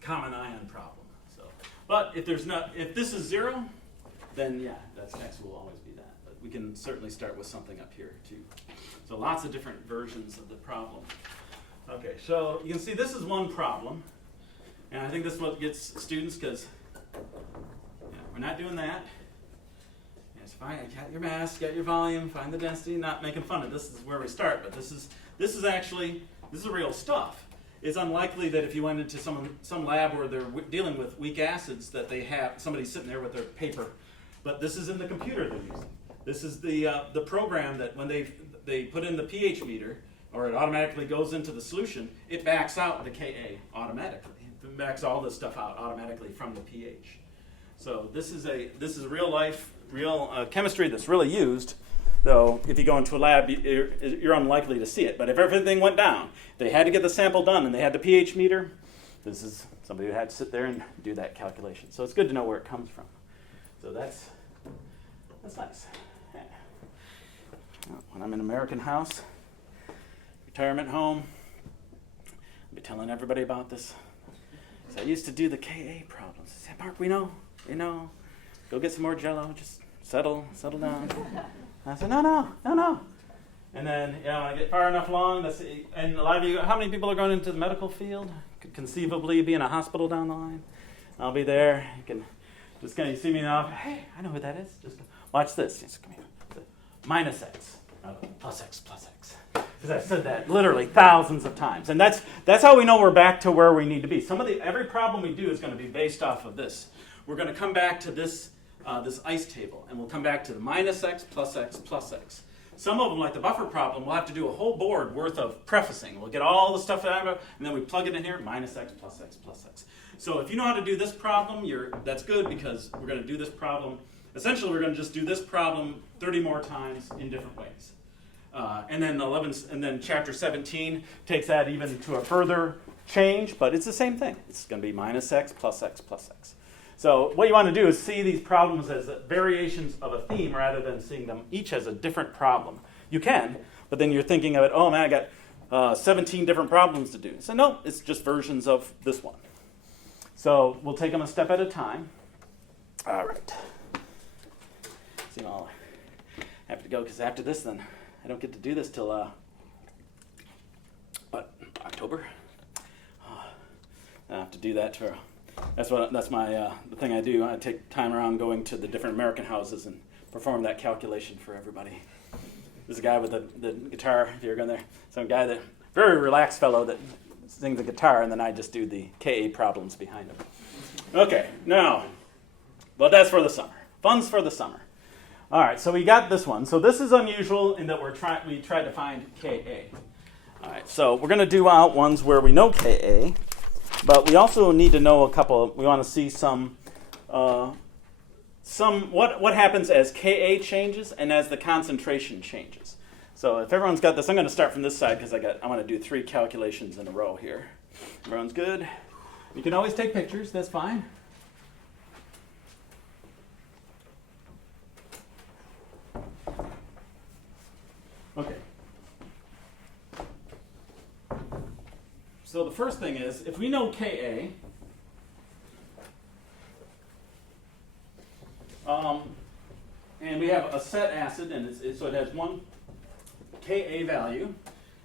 common ion problem. So, but if this is 0, then yeah, that's X will always be that. But we can certainly start with something up here too. So lots of different versions of the problem. Okay, so you can see this is one problem. And I think this is what gets students, because we're not doing that. Yes, fine, get your mass, get your volume, find the density, not making fun of this is where we start, but this is real stuff. It's unlikely that if you went into some lab where they're dealing with weak acids that they have somebody sitting there with their paper, but this is in the computer they're using. This is the program that when they put in the pH meter, or it automatically goes into the solution, it backs out the Ka automatically. It backs all this stuff out automatically from the pH. So this is real life, real chemistry that's really used. Though if you go into a lab, you're unlikely to see it. But if everything went down, they had to get the sample done, and they had the pH meter. This is somebody who had to sit there and do that calculation. So it's good to know where it comes from. So that's nice. Yeah. When I'm in American House, retirement home, I'll be telling everybody about this. So I used to do the Ka problems. I said, Mark, we know. Go get some more Jell-O. Just settle down. I said, no. And then, when I get far enough along, and a lot of you, how many people are going into the medical field? Could conceivably be in a hospital down the line. I'll be there. You can just kind of see me now. Hey, I know who that is. Just watch this. Just come here. Minus X. Plus X. Because I've said that literally thousands of times. And that's how we know we're back to where we need to be. Every problem we do is going to be based off of this. We're going to come back to this this ice table, and we'll come back to the minus x plus x plus x. Some of them, like the buffer problem, we'll have to do a whole board worth of prefacing. We'll get all the stuff out of it, and then we plug it in here, minus x plus x plus x. So if you know how to do this problem, that's good, because we're going to do this problem. Essentially, we're going to just do this problem 30 more times in different ways. And then chapter 17 takes that even to a further change, but it's the same thing. It's going to be minus x plus x plus x. So what you want to do is see these problems as variations of a theme rather than seeing them each as a different problem. You can, but then you're thinking of it, oh man, I got 17 different problems to do. So no, it's just versions of this one. So we'll take them a step at a time. All right. See, I'll have to go because after this, then I don't get to do this till October. I have to do that for. That's my the thing I do. I take time around going to the different American houses and perform that calculation for everybody. There's a guy with the guitar. If you're going there, some guy that very relaxed fellow that sings the guitar, and then I just do the KA problems behind him. Okay, now, but that's for the summer. Fun's for the summer. All right, so we got this one. So this is unusual in that we tried to find KA. All right, so we're going to do out ones where we know KA, but we also need to know a couple. We want to see some what happens as Ka changes and as the concentration changes. So if everyone's got this, I'm going to start from this side because I want to do 3 calculations in a row here. Everyone's good? You can always take pictures. That's fine. Okay. So the first thing is, if we know Ka, and we have a set acid, and so it has one Ka value.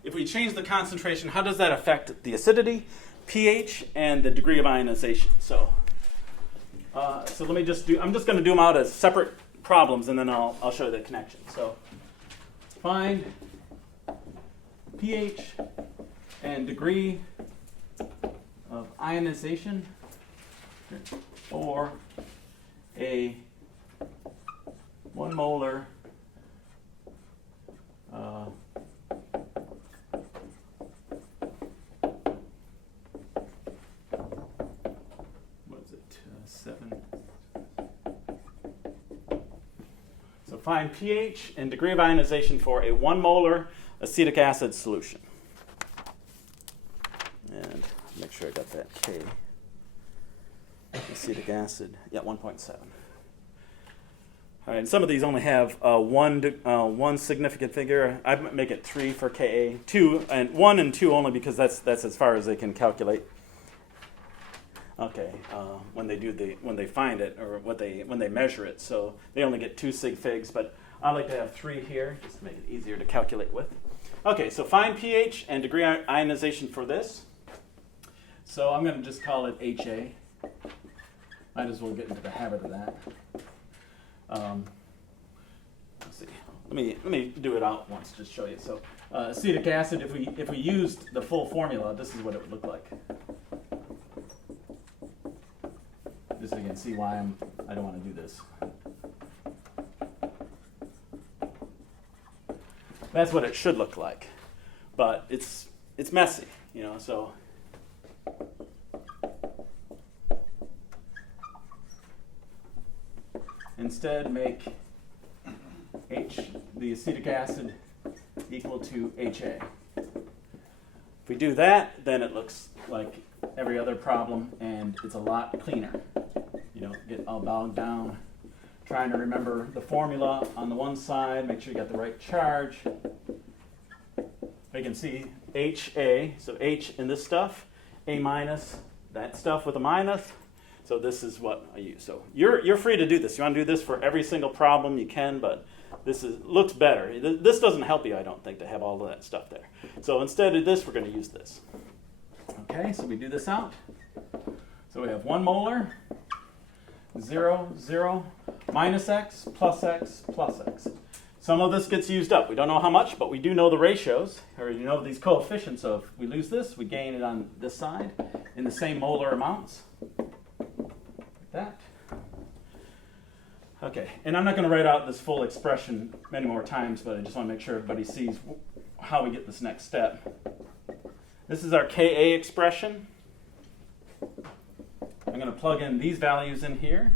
If we change the concentration, how does that affect the acidity, pH, and the degree of ionization? So let me just do. I'm just going to do them out as separate problems, and then I'll show you the connection. So find pH and degree of ionization for a 1 molar what is it? 7. So find pH and degree of ionization for a 1 molar acetic acid solution. And make sure I got that K. Acetic acid, yeah, 1.7. All right, and some of these only have one significant figure. I make it 3 for Ka, 2 and 1 and 2 only because that's as far as they can calculate. Okay, when they find it or when they measure it, so they only get 2 sig figs, but I like to have 3 here just to make it easier to calculate with. Okay, so find pH and degree ionization for this. So I'm going to just call it HA. Might as well get into the habit of that. Let's see. Let me do it out once, just show you. So acetic acid, if we used the full formula, this is what it would look like. Just so you can see why I don't want to do this. That's what it should look like, but it's messy, so. Instead, make the acetic acid, equal to HA. If we do that, then it looks like every other problem, and it's a lot cleaner. You don't get all bogged down trying to remember the formula on the one side, make sure you got the right charge. You can see HA, so H in this stuff, A minus, that stuff with a minus. So this is what I use. So you're free to do this. You want to do this for every single problem, you can, but this looks better. This doesn't help you, I don't think, to have all of that stuff there. So instead of this, we're going to use this. Okay, so we do this out. So we have 1 molar, 0, 0, minus x, plus x, plus x. Some of this gets used up. We don't know how much, but we do know the ratios, or you know these coefficients of we lose this, we gain it on this side in the same molar amounts. Like that. Okay, and I'm not going to write out this full expression many more times, but I just want to make sure everybody sees how we get this next step. This is our Ka expression. I'm going to plug in these values in here.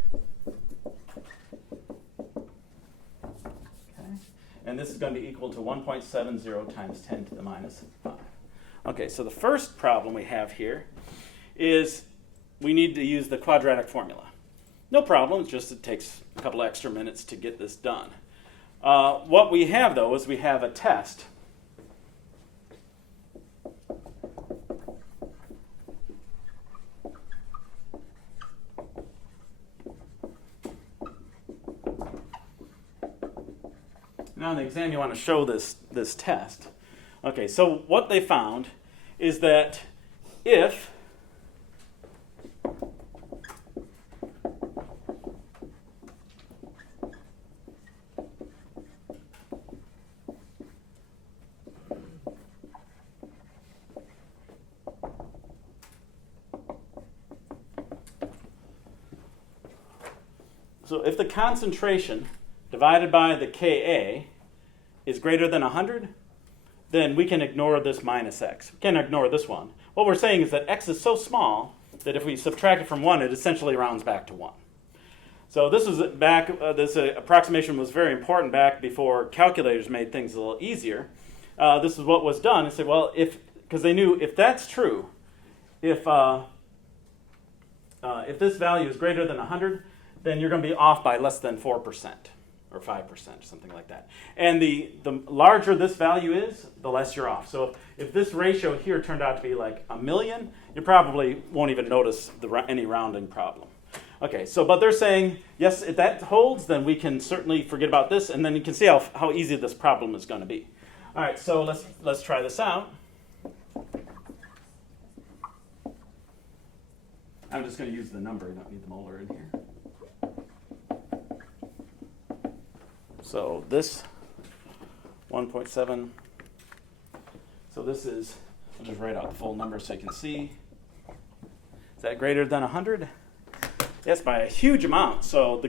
Okay, and this is going to be equal to 1.70 times 10 to the minus 5. Okay, so the first problem we have here is we need to use the quadratic formula. No problem, it's just it takes a couple extra minutes to get this done. What we have, though, is we have a test. Now in the exam you want to show this test. Okay, so what they found is that if if the concentration divided by the Ka is greater than 100, then we can ignore this minus x. We can't ignore this one. What we're saying is that x is so small that if we subtract it from 1, it essentially rounds back to 1. So this was back. This approximation was very important back before calculators made things a little easier. This is what was done. They said, well, because they knew if that's true, if this value is greater than 100, then you're going to be off by less than 4% or 5%, something like that. And the larger this value is, the less you're off. So if this ratio here turned out to be like 1,000,000, you probably won't even notice any rounding problem. Okay, so but they're saying, yes, if that holds, then we can certainly forget about this, and then you can see how easy this problem is going to be. All right, so let's try this out. I'm just going to use the number. I don't need the molar in here. So this 1.7, so this is, I'll just write out the full number so you can see. Is that greater than 100? Yes, by a huge amount. So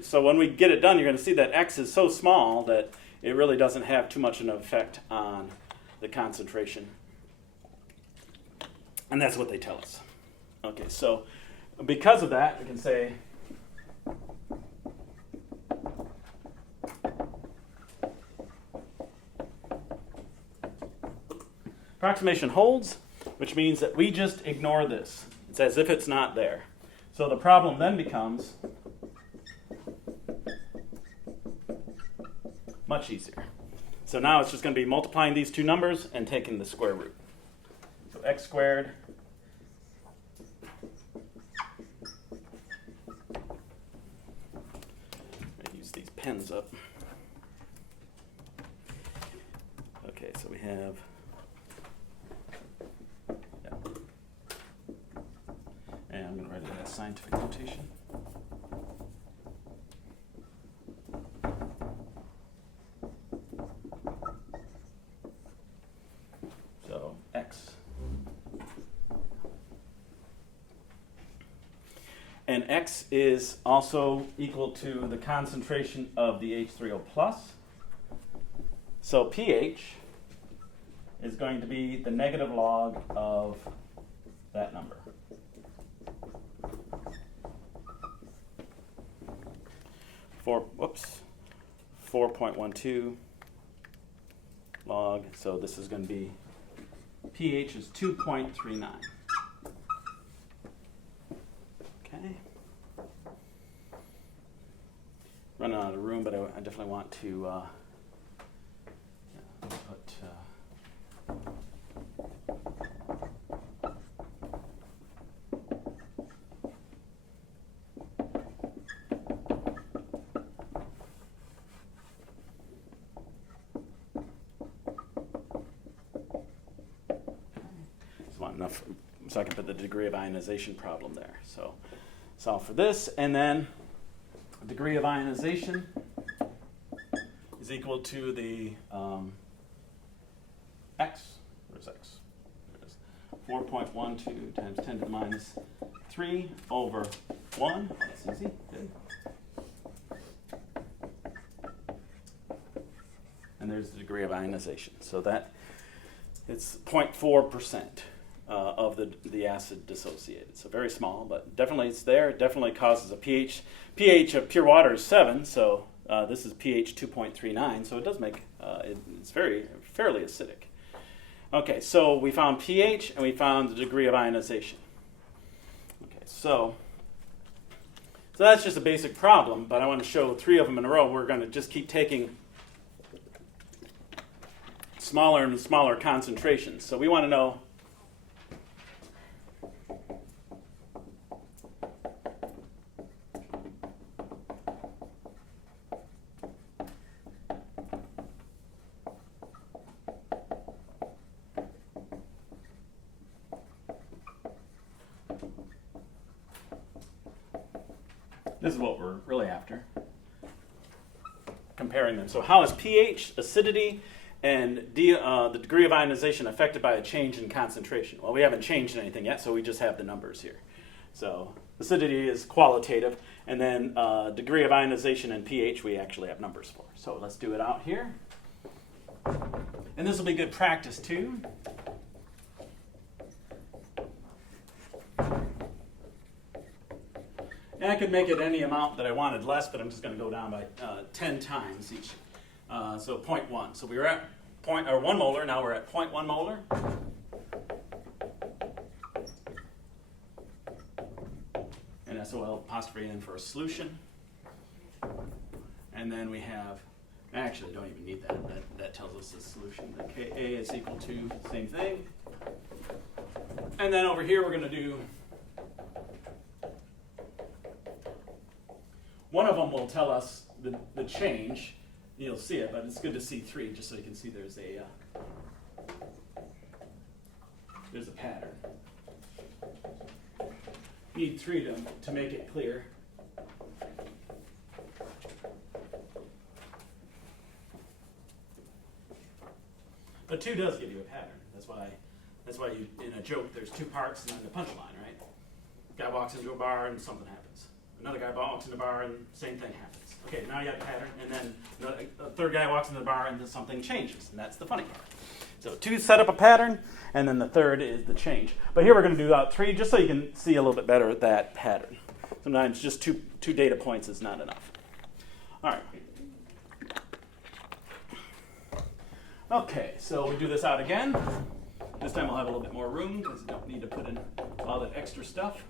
so when we get it done, you're going to see that x is so small that it really doesn't have too much of an effect on the concentration. And that's what they tell us. Okay, so because of that, we can say approximation holds, which means that we just ignore this. It's as if it's not there. So the problem then becomes much easier. So now it's just going to be multiplying these two numbers and taking the square root. So x squared use these pens up. Okay, so we have and I'm going to write it as scientific notation. So x. And x is also equal to the concentration of the H3O+. So pH is going to be the negative log of that number. 4.12 log. So this is going to be pH is 2.39. Okay. Running out of room, but I definitely want to put. Enough so I can put the degree of ionization problem there. So solve for this, and then degree of ionization is equal to the x. Where's x? There it is. 4.12 times 10 to the minus 3 over 1. That's easy. Good. there's the degree of ionization. So that it's 0.4% of the acid dissociated. So very small, but definitely it's there. It definitely causes a pH. pH of pure water is 7, so this is pH 2.39, so it does make, it's fairly acidic. Okay, so we found pH and we found the degree of ionization. Okay, so that's just a basic problem, but I want to show 3 of them in a row. We're going to just keep taking smaller and smaller concentrations. So we want to know this is what we're really after, comparing them. So how is pH, acidity, and the degree of ionization affected by a change in concentration? Well, we haven't changed anything yet, so we just have the numbers here. So acidity is qualitative, and then degree of ionization and pH we actually have numbers for. So let's do it out here. And this will be good practice too. And I could make it any amount that I wanted less, but I'm just going to go down by 10 times each. So 0.1. So we were at 1 molar. Now we're at 0.1 molar. And SOL apostrophe N for a solution. And then we have, actually don't even need that. That tells us the solution. The Ka is equal to same thing. And then over here we're going to do, one of them will tell us the change. You'll see it, but it's good to see 3 just so you can see there's a pattern. Need 3 to make it clear. But 2 does give you a pattern. That's why you, in a joke, there's 2 parts and then the punchline, right? Guy walks into a bar and something happens. Another guy walks in the bar and same thing happens. Okay, now you have a pattern, and then a third guy walks in the bar and then something changes, and that's the funny part. So 2 set up a pattern, and then the third is the change. But here we're going to do out 3 just so you can see a little bit better that pattern. Sometimes just two data points is not enough. All right. Okay, so we do this out again. This time we'll have a little bit more room because you don't need to put in all that extra stuff.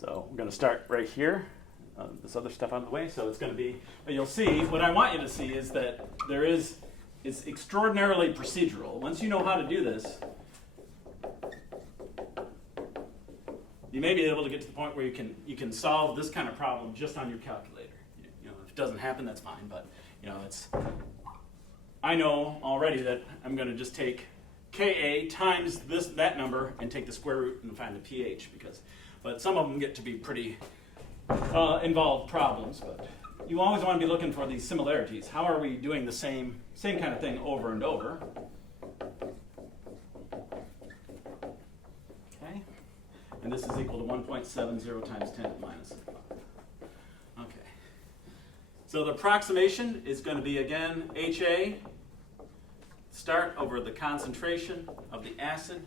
So we're going to start right here, this other stuff out of the way. So it's going to be, you'll see, what I want you to see is that it's extraordinarily procedural. Once you know how to do this, you may be able to get to the point where you can solve this kind of problem just on your calculator. You know, if it doesn't happen, that's fine. But I know already that I'm going to just take Ka times that number and take the square root and find the pH but some of them get to be pretty involved problems. But you always want to be looking for these similarities. How are we doing the same kind of thing over and over? Okay, and this is equal to 1.70 times 10 to the minus 5. Okay, so the approximation is going to be again HA. Start over the concentration of the acid.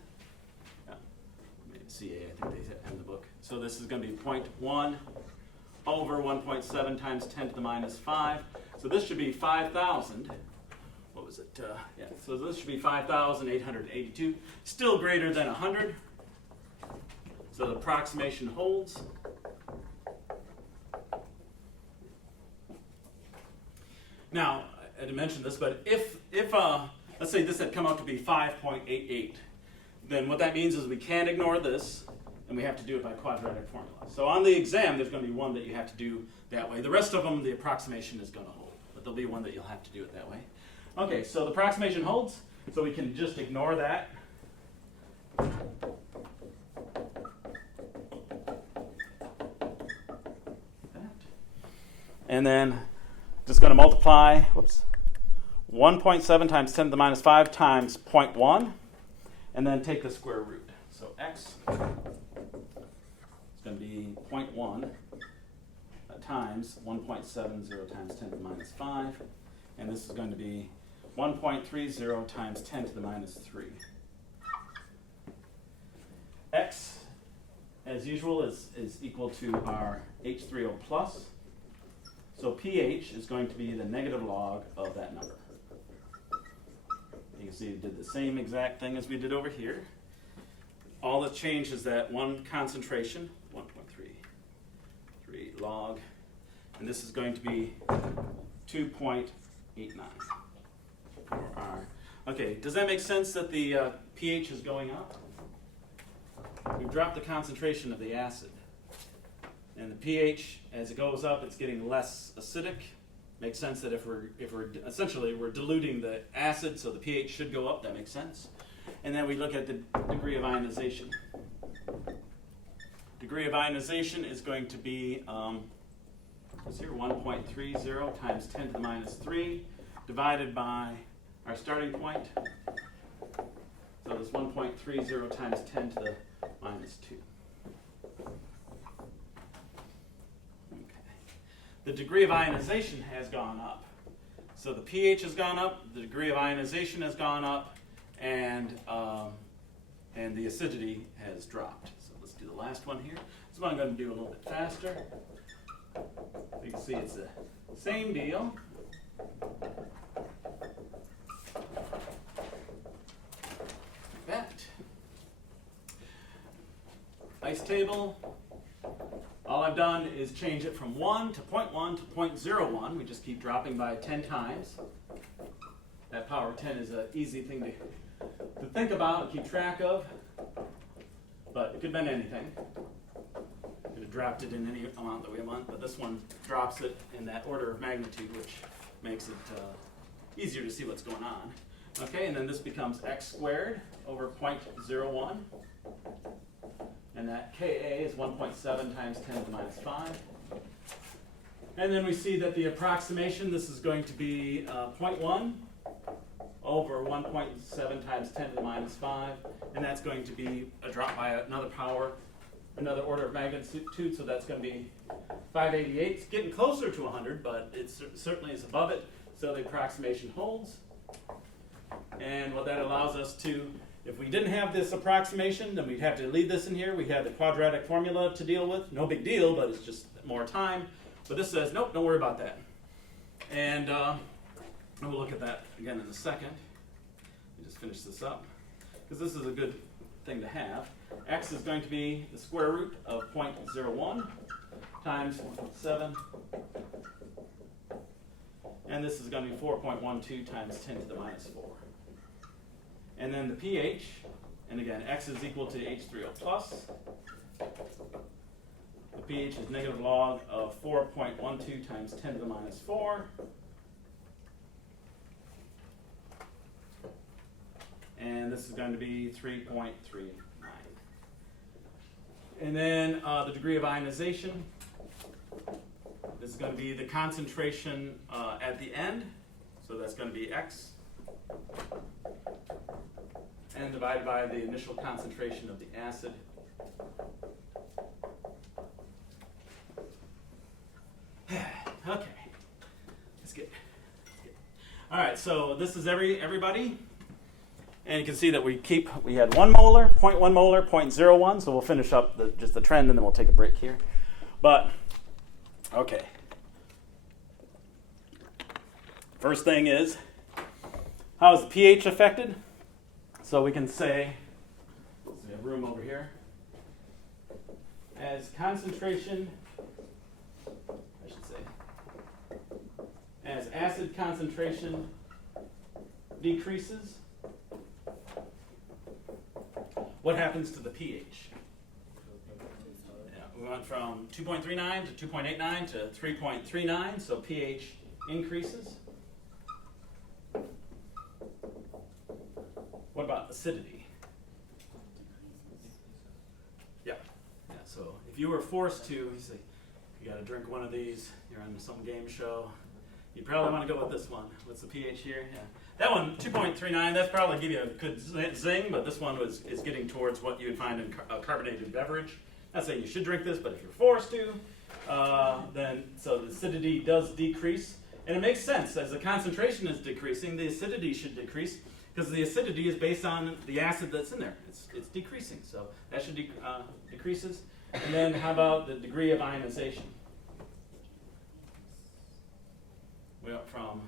CA, I think they said in the book. So this is going to be 0.1 over 1.7 times 10 to the minus 5. So this should be 5,000. What was it? Yeah. So this should be 5,882. Still greater than 100. So the approximation holds. Now, I didn't mention this, but if let's say this had come out to be 5.88, then what that means is we can't ignore this, and we have to do it by quadratic formula. So on the exam, there's going to be one that you have to do that way. The rest of them, the approximation is going to hold, but there'll be one that you'll have to do it that way. Okay, so the approximation holds, so we can just ignore that. And then just going to multiply, 1.7 times 10 to the minus 5 times 0.1. and then take the square root. So x is going to be 0.1 times 1.70 times 10 to the minus 5, and this is going to be 1.30 times 10 to the minus 3. X, as usual, is equal to our H3O plus. So pH is going to be the negative log of that number. You can see it did the same exact thing as we did over here. All that's changed is that one concentration, 1.33 log, and this is going to be 2.89 for R. Okay, does that make sense that the pH is going up? We've dropped the concentration of the acid. And the pH, as it goes up, it's getting less acidic. Makes sense that if we're essentially we're diluting the acid, so the pH should go up. That makes sense. And then we look at the degree of ionization. Degree of ionization is going to be what's here, 1.30 times 10 to the minus 3 divided by our starting point. So it's 1.30 times 10 to the minus 2. The degree of ionization has gone up. So the pH has gone up, the degree of ionization has gone up, and the acidity has dropped. So let's do the last one here. This one I'm going to do a little bit faster. You can see it's the same deal. Like that. Ice table. All I've done is change it from 1 to 0.1 to 0.01. We just keep dropping by 10 times. That power of 10 is an easy thing to think about and keep track of. But it could have been anything. Could have dropped it in any amount that we want, but this one drops it in that order of magnitude, which makes it easier to see what's going on. Okay, and then this becomes x squared over 0.01. And that Ka is 1.7 times 10 to the minus 5. And then we see that the approximation, this is going to be 0.1 over 1.7 times 10 to the minus 5. And that's going to be a drop by another power, another order of magnitude. So that's going to be 588. It's getting closer to 100, but it certainly is above it. So the approximation holds. And what that allows us to, if we didn't have this approximation, then we'd have to leave this in here. We have the quadratic formula to deal with. No big deal, but it's just more time. But this says, nope, don't worry about that. And we'll look at that again in a second. Let me just finish this up, because this is a good thing to have. X is going to be the square root of 0.01 times 1.7. And this is going to be 4.12 times 10 to the minus 4. And then the pH, and again, x is equal to H3O plus. The pH is negative log of 4.12 times 10 to the minus 4. And this is going to be 3.39. And then the degree of ionization. This is going to be the concentration at the end. So that's going to be x. And divided by the initial concentration of the acid. Okay, that's good. All right, so this is everybody. And you can see that we had 1 molar, 0.1 molar, 0.01, so we'll finish up just the trend and then we'll take a break here. But, okay. First thing is, how is the pH affected? So we can say, we have room over here, as concentration, I should say, as acid concentration decreases, what happens to the pH? Yeah, we went from 2.39 to 2.89 to 3.39, so pH increases. What about acidity? Yeah. So if you were forced to, you say, you got to drink one of these, you're on some game show, You probably want to go with this one. What's the pH here? Yeah. That one, 2.39, that's probably give you a good zing, but this one is getting towards what you would find in a carbonated beverage. Not saying you should drink this, but if you're forced to, then so the acidity does decrease. And it makes sense. As the concentration is decreasing, the acidity should decrease because the acidity is based on the acid that's in there. It's decreasing, so that should decreases. And then how about the degree of ionization? We went from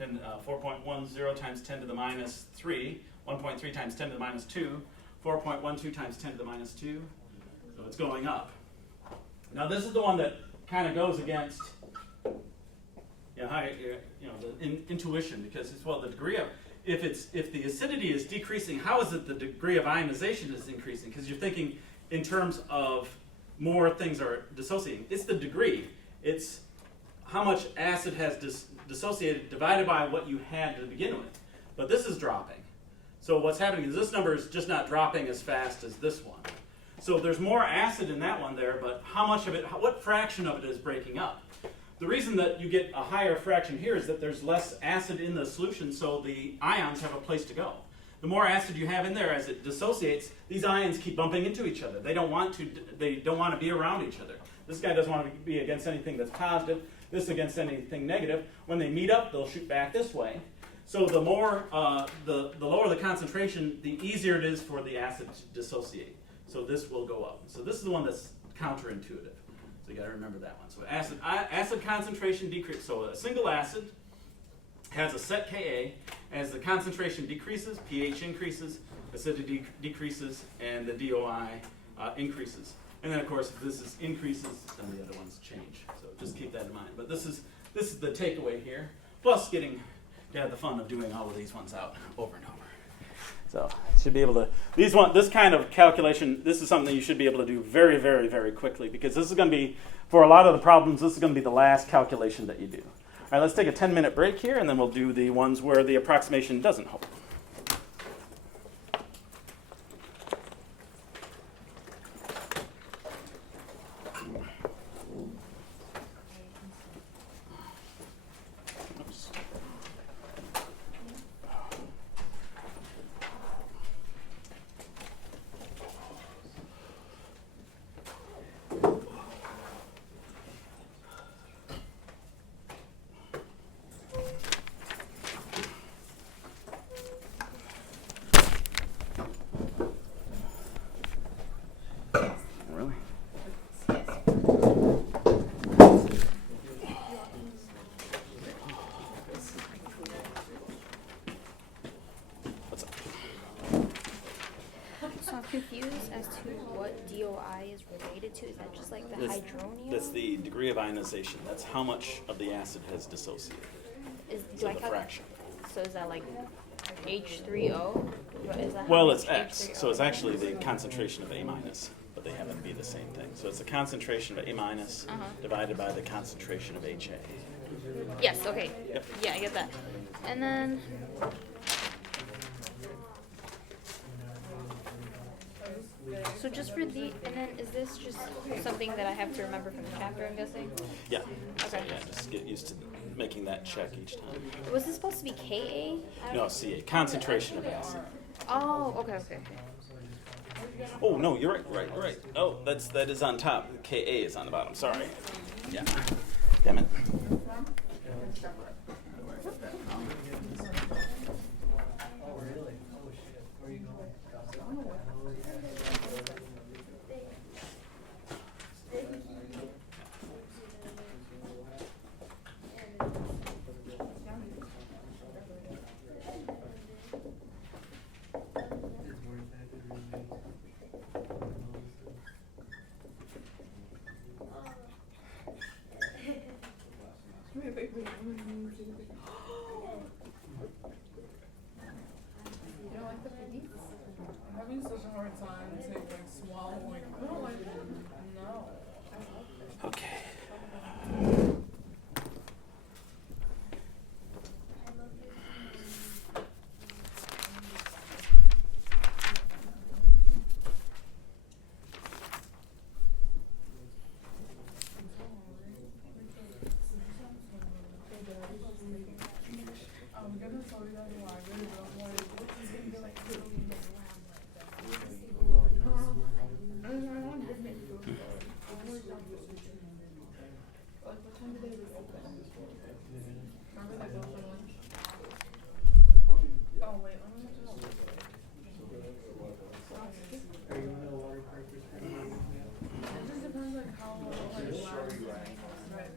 4.10 times 10 to the minus 3, 1.3 times 10 to the minus 2, 4.12 times 10 to the minus 2. So it's going up. Now this is the one that kind of goes against the intuition, because it's, well, the degree of, if the acidity is decreasing, how is it the degree of ionization is increasing? Because you're thinking in terms of more things are dissociating. It's the degree. It's how much acid has dissociated divided by what you had to begin with. But this is dropping. So what's happening is this number is just not dropping as fast as this one. So there's more acid in that one there, but how much of it, what fraction of it is breaking up? The reason that you get a higher fraction here is that there's less acid in the solution, so the ions have a place to go. The more acid you have in there as it dissociates, these ions keep bumping into each other. They don't want to be around each other. This guy doesn't want to be against anything that's positive, this against anything negative. When they meet up, they'll shoot back this way. So the more, the lower the concentration, the easier it is for the acid to dissociate. So this will go up. So this is the one that's counterintuitive. So you got to remember that one. So acid concentration decrease. So a single acid has a set Ka. As the concentration decreases, pH increases, acidity decreases, and the DOI increases. And then, of course, if this increases, then the other ones change. So just keep that in mind. But this is the takeaway here. Plus, getting to have the fun of doing all of these ones out over and over. So should be able to, this kind of calculation, this is something that you should be able to do very, very, very quickly, because this is going to be, for a lot of the problems, this is going to be the last calculation that you do. All right, let's take a 10-minute break here, and then we'll do the ones where the approximation doesn't hold. Really? What's up? So I'm confused as to what DOI is related to. Is that just like the hydronium? That's the degree of ionization. That's how much of the acid has dissociated. Do I the have fraction. So is that like H3O? What is that? Well, how it's much X, H3O? so it's actually the concentration of A minus, but they happen to be the same thing. So it's the concentration of A minus divided by the concentration of HA. Yes. Okay. Yep. Yeah, I get that. And then. So just for and then is this just something that I have to remember from the chapter, I'm guessing? Yeah. So Okay. yeah, just get used to making that check each time. Was this supposed to be Ka? No, CA, concentration of acid. Oh, okay. Oh no, you're right. Oh, that is on top. Ka is on the bottom. Sorry. Yeah. Damn it. You don't like the piggies? I'm having such a hard time swallowing. I don't like them. No. Okay. gonna tell you that in the library, but I'm like, it's gonna be like, like, what time do they reopen? Remember they go for lunch? Oh, wait, let me just. It just depends like how, like, loud. Right.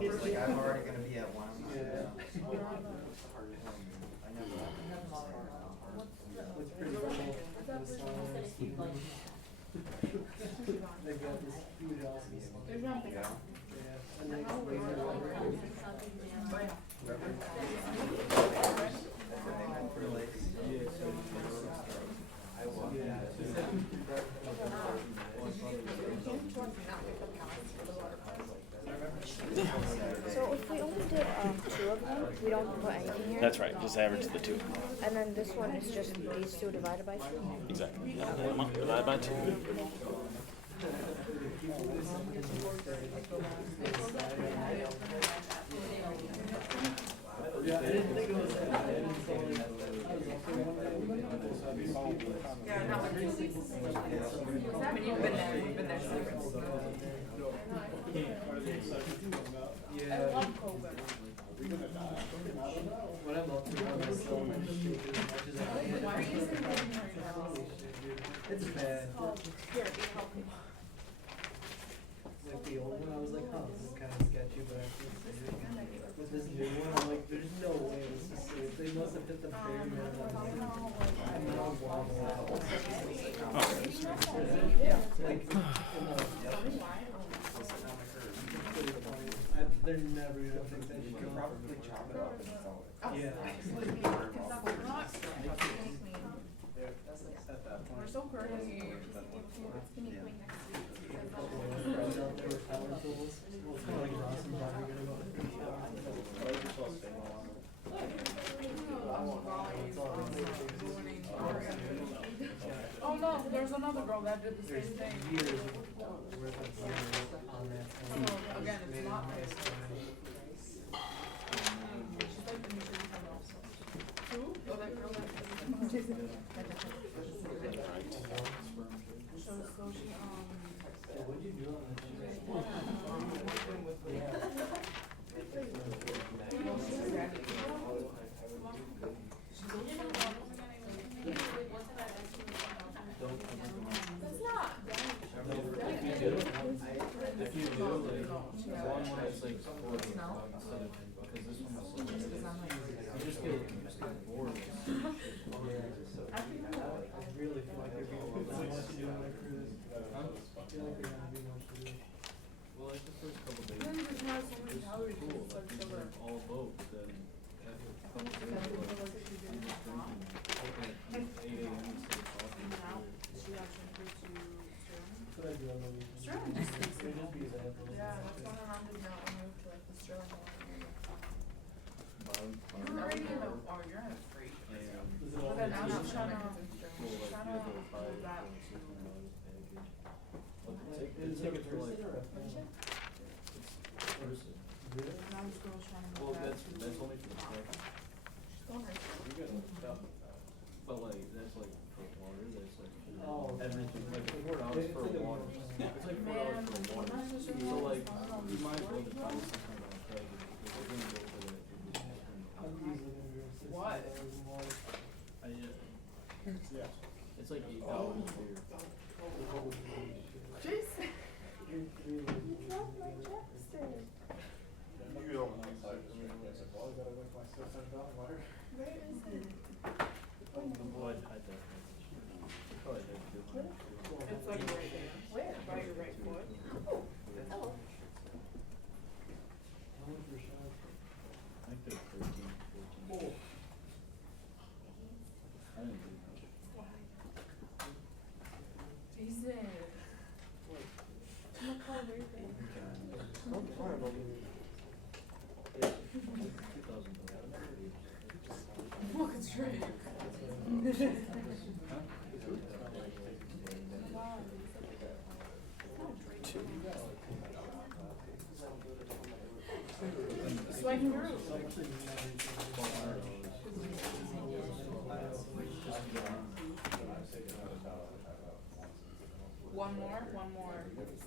It's like I'm already gonna be at one. They've got this huge office. There's nothing. Yeah. And they So if we only did 2 of them, we don't put anything here. That's right. Just average the 2. And then this one is just these 2 divided by 2. Exactly. Divide by 2. Yeah, I didn't think it was that. Yeah, not like 2 weeks. I mean, you've been there since. Yeah. I love COVID. What I'm up to now is still my shit as much as I can. Why are you sitting right now? It's bad. Here, be healthy. Like the old one, I was like, huh, this is kind of sketchy, but I feel safe. With this new one, I'm like, there's no way this is safe. They must have hit the bare minimum. I'm not wobble out. Yeah, like, they're never gonna think that you can probably chop it up. Yeah. We're so crazy. Oh no, there's another girl that did the same thing. Years worth of years on that. So again, it's not like. She's like the nutrition also. Who? Oh, that girl that. So she What did you do on that? That's not. If you do, like, one has like 40 instead of, because this one was so you just get bored. I really feel like there'd be so much to do on that cruise. I feel like there's gonna be much to do. Well, like the first couple days, Then there's not so many calories, cool, it's like like sugar. all boat, but then after a couple days, like, I'm just drinking at 8 a.m. instead of coffee. That's what I do on the weekends. Sterling They just tastes just good. use apples. Yeah, that's when I rounded now and moved to like the Sterling Water area. Bottom- You're already in a, oh, you're in a freight. And Is it all But then I'm not just- trying to, I'm well, like, trying you have to to buy move that $600 to. package. But the Is ticket it a for like, person or a What is family? it? it's person. Really? Now this girl's trying to Well, move that that's to. only for the package. She's going right. You gotta look it up. But like, that's like for water, that's like Oh. everything, like $4 It's for like a water. water. It's like $4 Man, for water. my sister So like, was you might as well just buy the $600 package, because you're gonna go for that. I'm easily gonna go $600 What? in water. Yeah. It's like $8 a beer. Jason. Where is it? Oh, I definitely. Probably had to do one. It's like right there. Where? By your right foot. Oh. How much for shots? I think they're 13, 14. Oh. I didn't do much. Jason. I'm gonna call her there. $2,000. Walking straight. So I can group. It's actually not One more. What is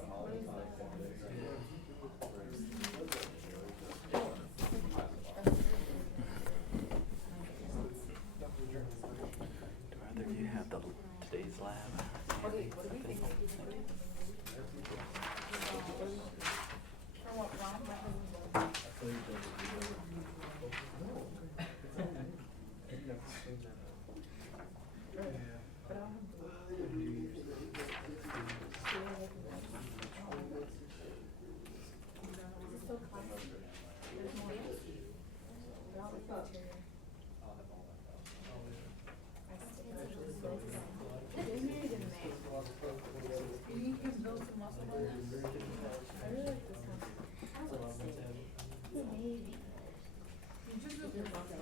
Rather you have today's lab. For what, Ron? You can build some muscle on this. I really like this one. You just look your muscle.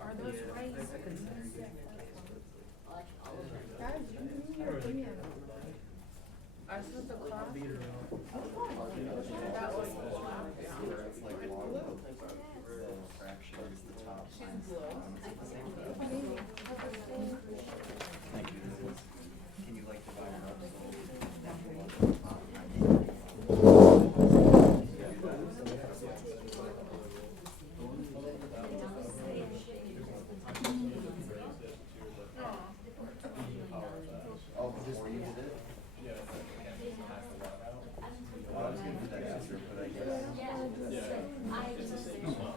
Are those right? Guys, you give me your opinion. I spent the class. That was she's blue. Can you like divide it up? Oh, before you did it? I was gonna do that after, but I guess.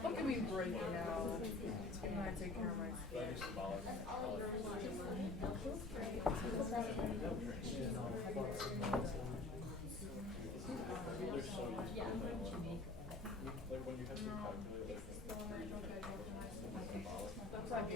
Look at me breaking out. And I take care of my skin. That's like a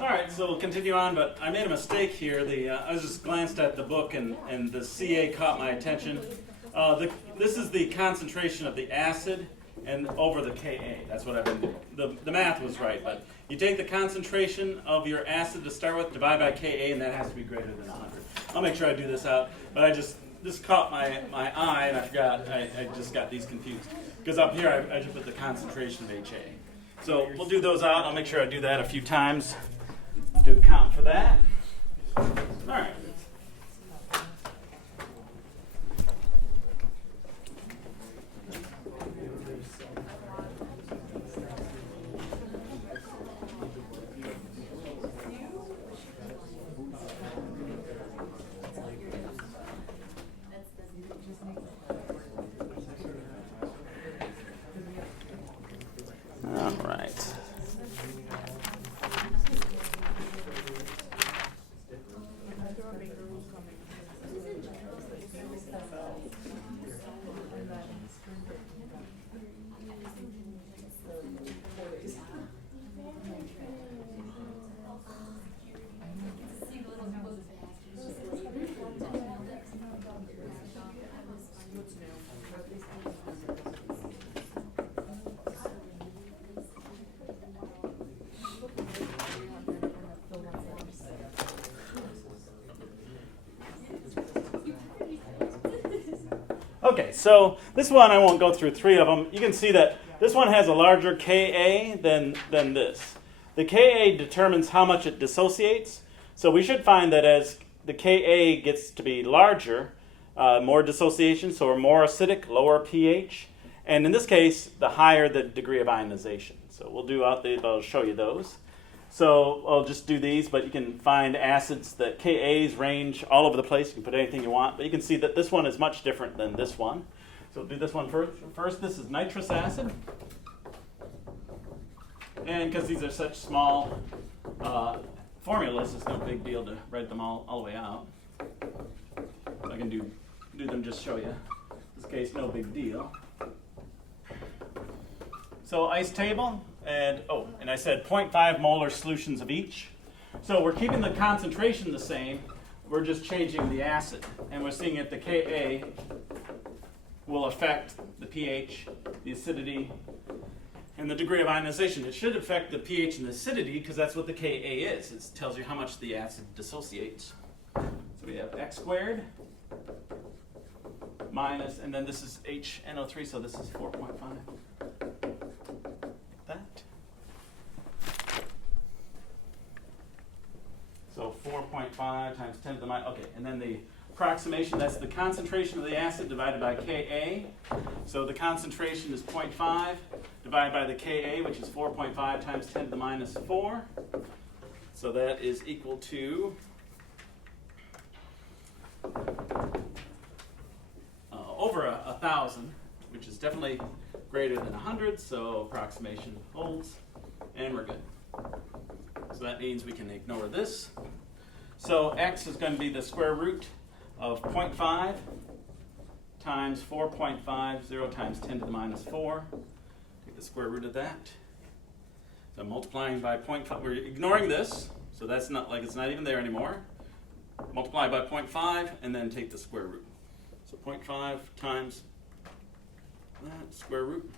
All right, so we'll continue on, but I made a mistake here. I was just glanced at the book, and the CA caught my attention. This is the concentration of the acid and over the Ka. That's what I've been doing. The math was right, but you take the concentration of your acid to start with, divide by Ka, and that has to be greater than 100. I'll make sure I do this out, but this caught my eye, and I forgot. I just got these confused. Because up here, I just put the concentration of HA. So we'll do those out. I'll make sure I do that a few times to account for that. All right. All right. Okay, so this one, I won't go through three of them. You can see that this one has a larger Ka than this. The Ka determines how much it dissociates. So we should find that as the Ka gets to be larger, more dissociation, so we're more acidic, lower pH. And in this case, the higher the degree of ionization. So we'll do out these, I'll show you those. So I'll just do these, but you can find acids that Kas range all over the place. You can put anything you want, but you can see that this one is much different than this one. So we'll do this one first. First, this is nitrous acid. And because these are such small formulas, it's no big deal to write them all the way out. I can do do them, just show you. In this case, no big deal. So ice table, and I said 0.5 molar solutions of each. So we're keeping the concentration the same, we're just changing the acid. And we're seeing that the Ka will affect the pH, the acidity, and the degree of ionization. It should affect the pH and the acidity because that's what the Ka is. It tells you how much the acid dissociates. So we have x squared minus, and then this is HNO3, so this is 4.5. That. So 4.5 times 10 to the minus, okay, and then the approximation, that's the concentration of the acid divided by Ka. So the concentration is 0.5 divided by the Ka, which is 4.5 times 10 to the minus 4. So that is equal to over 1,000, which is definitely greater than 100, so approximation holds, and we're good. So that means we can ignore this. So x is going to be the square root of 0.5 times 4.50 times 10 to the minus 4. Take the square root of that. So multiplying by 0.5, we're ignoring this, so that's not like it's not even there anymore. Multiply by 0.5 and then take the square root. So 0.5 times that square root.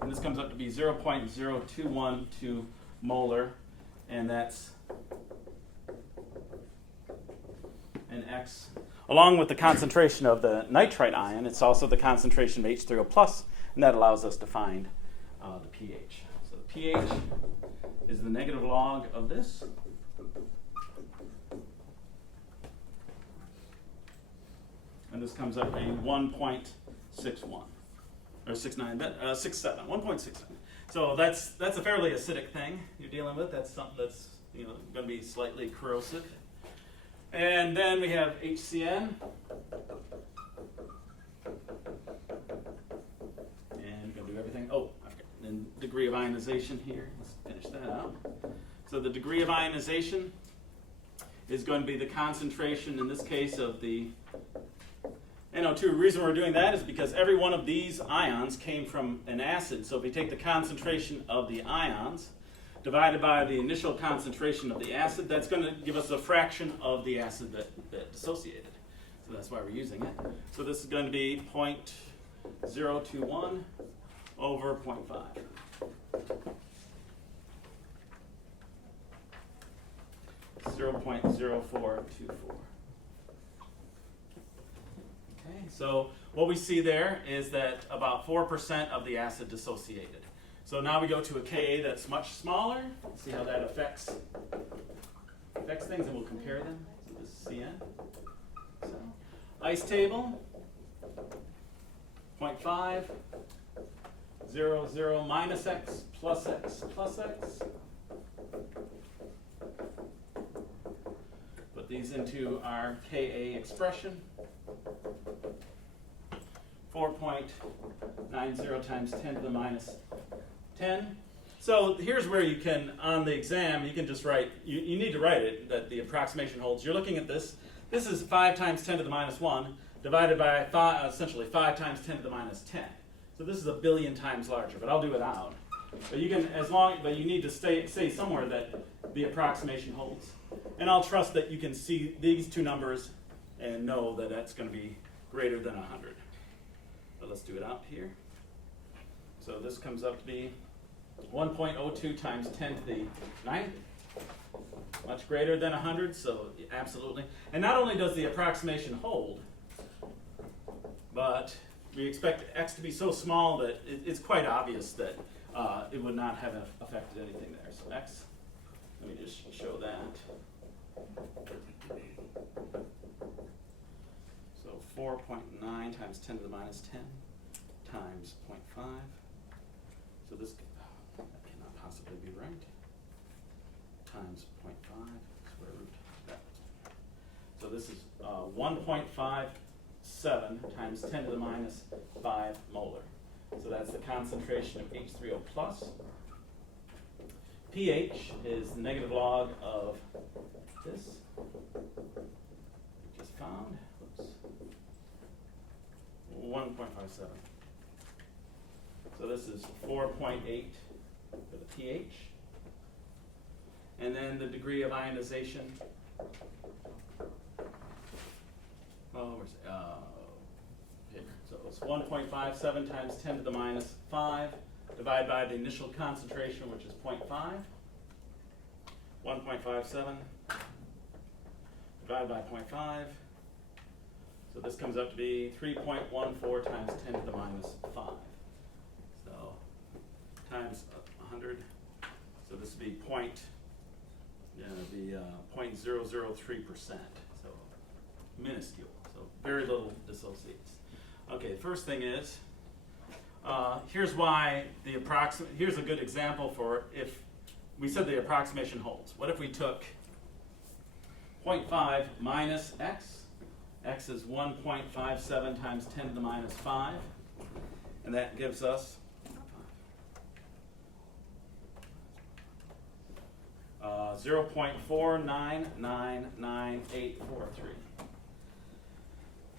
And this comes up to be 0.0212 molar, and that's an X. Along with the concentration of the nitrite ion, it's also the concentration of H3O+, and that allows us to find the pH. So the pH is the negative log of this. And this comes up being 1.61, or 67, 1.67. So that's a fairly acidic thing you're dealing with. That's something that's going to be slightly corrosive. And then we have HCN. And we're going to do everything. Oh, I forgot. And degree of ionization here. Let's finish that out. So the degree of ionization is going to be the concentration, in this case, of the NO2. The reason we're doing that is because every one of these ions came from an acid. So if we take the concentration of the ions divided by the initial concentration of the acid, that's going to give us a fraction of the acid that dissociated. So that's why we're using it. So this is going to be 0.021 over 0.5. .0424. Okay, so what we see there is that about 4% of the acid dissociated. So now we go to a Ka that's much smaller. See how that affects things, and we'll compare them. So this is CN. So ice table, 0.5, 0, 0, minus x, plus x, plus x. Put these into our Ka expression. 4.90 times 10 to the minus 10. So here's where you can, on the exam, you can just write, you need to write it, that the approximation holds. You're looking at this. This is 5 times 10 to the minus 1 divided by essentially 5 times 10 to the minus 10. So this is a billion times larger, but I'll do it out. But you can, but you need to say somewhere that the approximation holds. And I'll trust that you can see these two numbers and know that that's going to be greater than 100. But let's do it out here. So this comes up to be 1.02 times 10 to the 9th. Much greater than 100, so absolutely. And not only does the approximation hold, but we expect x to be so small that it's quite obvious that it would not have affected anything there. So x, let me just show that. So 4.9 times 10 to the minus 10 times 0.5. So this that cannot possibly be right. Times 0.5 square root that. So this is 1.57 times 10 to the minus 5 molar. So that's the concentration of H3O+. pH is the negative log of this. We just found. Whoops. 1.57. So this is 4.8 for the pH. And then the degree of ionization. Here. So it's 1.57 times 10 to the minus 5 divided by the initial concentration, which is 0.5. 1.57 divided by 0.5. So this comes up to be 3.14 times 10 to the minus 5. So times 100. So this would be 0.003%. So minuscule. So very little dissociates. Okay, the first thing is, here's why here's a good example for if we said the approximation holds. What if we took 0.5 minus x? X is 1.57 times 10 to the minus 5. And that gives us 0.49998843.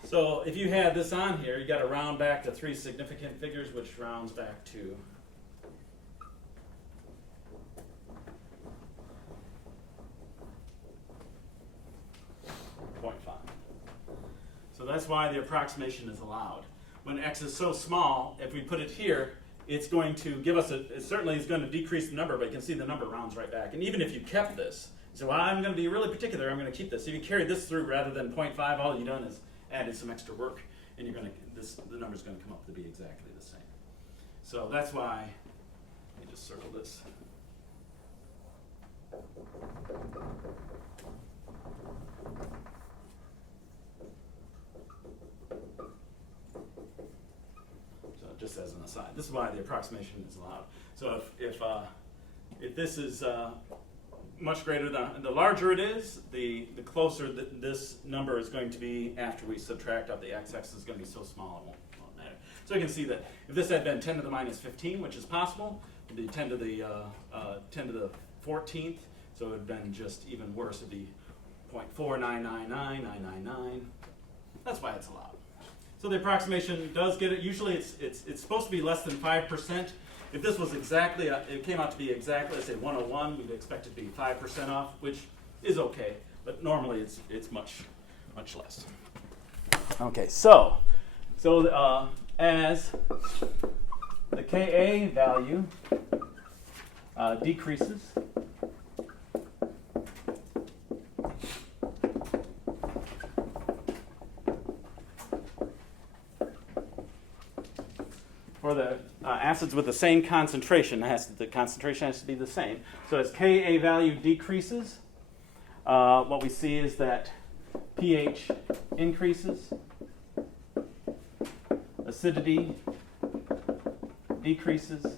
So if you had this on here, you got to round back to 3 significant figures, which rounds back to 0.5. So that's why the approximation is allowed. When x is so small, if we put it here, it's going to give us it certainly is going to decrease the number, but you can see the number rounds right back. And even if you kept this, so well, I'm going to be really particular, I'm going to keep this. If you carry this through rather than 0.5, all you've done is added some extra work, and you're going to the number's going to come up to be exactly the same. So that's why, let me just circle this. So just as an aside, this is why the approximation is allowed. So if this is much greater than, the larger it is, the closer this number is going to be after we subtract out the x-axis is going to be so small it won't matter. So you can see that if this had been 10 to the minus 15, which is possible, it would be 10 to the 14th, so it would have been just even worse. It would be 0.4999999. That's why it's allowed. So the approximation does get it. Usually it's supposed to be less than 5%. If this was exactly, it came out to be exactly, let's say 101, we'd expect it to be 5% off, which is okay, but normally it's much less. Okay, so as the Ka value decreases, for the acids with the same concentration, the concentration has to be the same. So as Ka value decreases, what we see is that pH increases, acidity decreases,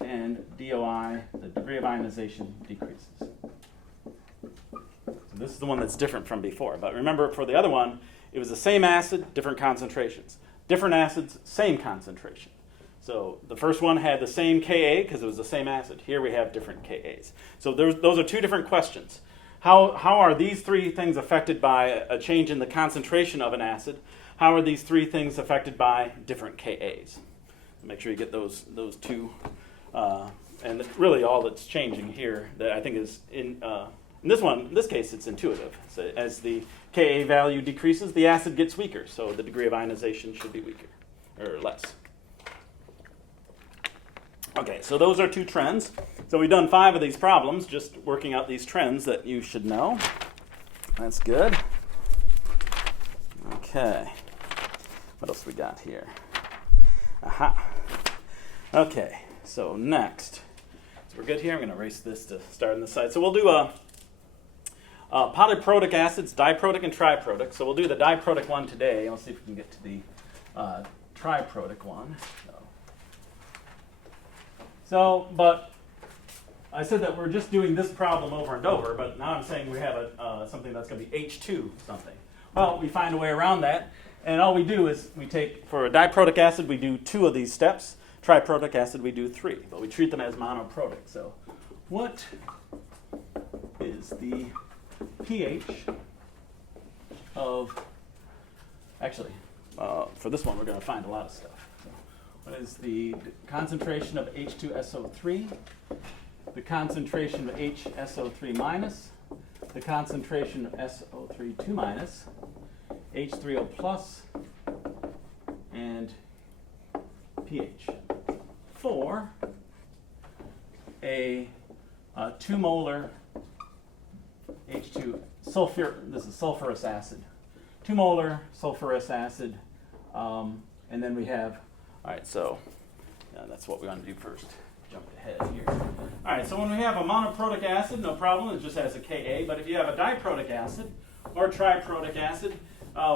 and DOI, the degree of ionization, decreases. So this is the one that's different from before. But remember, for the other one, it was the same acid, different concentrations. Different acids, same concentration. So the first one had the same Ka because it was the same acid. Here we have different Kas. So those are two different questions. How are these three things affected by a change in the concentration of an acid? How are these three things affected by different Kas? Make sure you get those two. And really all that's changing here that I think is in this case, it's intuitive. So as the Ka value decreases, the acid gets weaker, so the degree of ionization should be weaker, or less. Okay, so those are two trends. So we've done 5 of these problems, just working out these trends that you should know. That's good. Okay. What else we got here? Aha. Okay, so next. So we're good here. I'm going to erase this to start on the side. So we'll do polyprotic acids, diprotic and triprotic. So we'll do the diprotic one today. Let's see if we can get to the triprotic one. But I said that we're just doing this problem over and over, but now I'm saying we have something that's going to be H2 something. Well, we find a way around that, and all we do is we take, for a diprotic acid, we do 2 of these steps. Triprotic acid, we do 3, but we treat them as monoprotic. So what is the pH of, actually, for this one, we're going to find a lot of stuff. So, what is the concentration of H2SO3? The concentration of HSO3 minus, the concentration of SO3 2 minus, H3O plus, and pH. For a 2 molar H2 sulfur, this is sulfurous acid. 2 molar sulfurous acid, and then we have, all right, so that's what we want to do first. Jump ahead here. All right, so when we have a monoprotic acid, no problem, it just has a Ka, but if you have a diprotic acid or triprotic acid,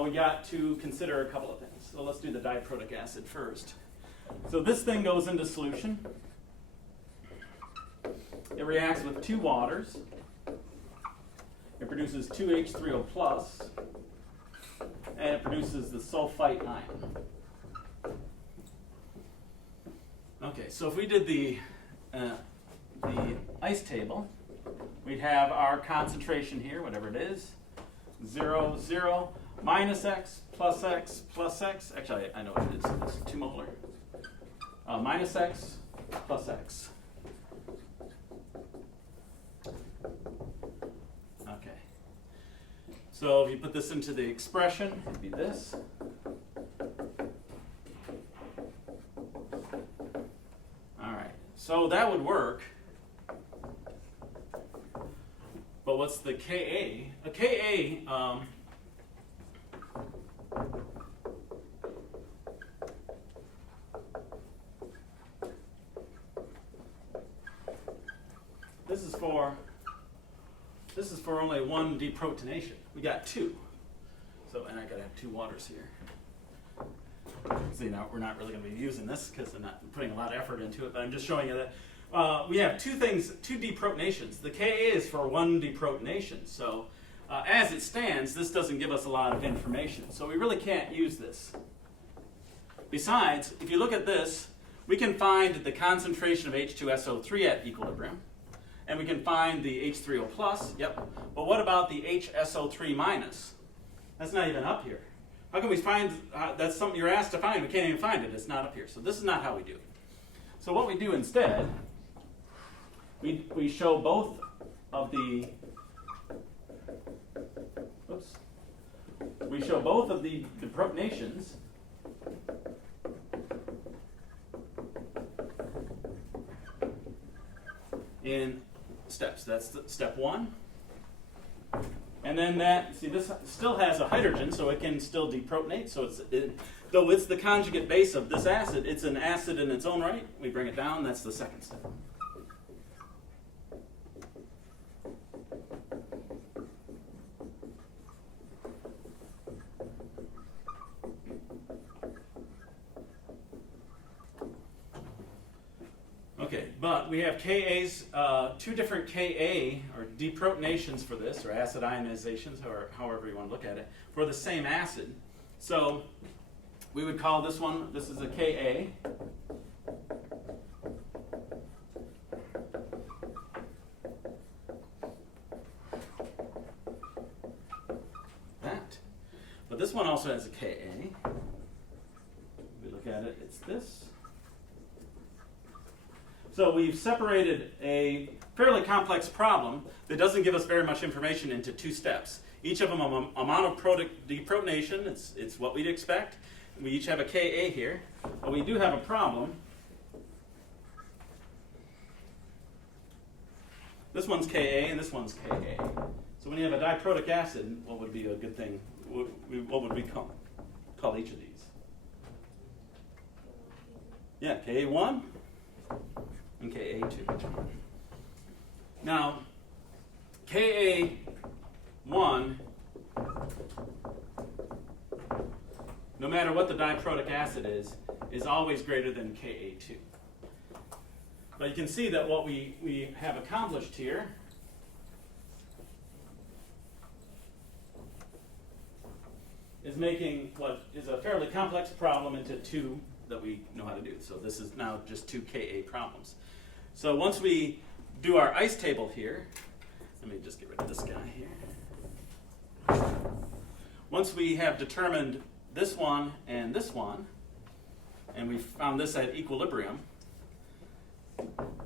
we got to consider a couple of things. So let's do the diprotic acid first. So this thing goes into solution. It reacts with 2 waters. It produces 2 H3O plus, and it produces the sulfite ion. Okay, so if we did the ice table, we'd have our concentration here, whatever it is, 0, 0, minus x, plus x, plus x. Actually, I know what it is. It's 2 molar. Minus x, plus x. Okay. So if you put this into the expression, it'd be this. So that would work, but what's the Ka? A Ka, this is for only 1 deprotonation. We got 2, so and I gotta have 2 waters here. So, we're not really going to be using this because I'm not putting a lot of effort into it, but I'm just showing you that we have 2 deprotonations. The Ka is for 1 deprotonation, so as it stands, this doesn't give us a lot of information, so we really can't use this. Besides, if you look at this, we can find the concentration of H2SO3 at equilibrium, and we can find the H3O plus, yep, but what about the HSO3 minus? That's not even up here. How can we find, that's something you're asked to find, we can't even find it, it's not up here. So this is not how we do it. So what we do instead, we show both of the, we show both of the deprotonations in steps. That's step 1. And then that, see, this still has a hydrogen, so it can still deprotonate. So though it's the conjugate base of this acid, it's an acid in its own right. We bring it down, that's the second step. Okay, but we have Ka's, 2 different Ka, or deprotonations for this, or acid ionizations, or however you want to look at it, for the same acid. So we would call this one, this is a Ka. That. But this one also has a Ka. If we look at it, it's this. So we've separated a fairly complex problem that doesn't give us very much information into 2 steps. Each of them a monoprotic deprotonation, it's what we'd expect. We each have a Ka here, but we do have a problem. This one's Ka and this one's Ka. So when you have a diprotic acid, what would be a good thing? What would we call each of these? Yeah, Ka1. And Ka2. Now, Ka1, no matter what the diprotic acid is always greater than Ka2. But you can see that what we have accomplished here is making what is a fairly complex problem into 2 that we know how to do. So this is now just 2 Ka problems. So once we do our ice table here, let me just get rid of this guy here. Once we have determined this one, and we found this at equilibrium.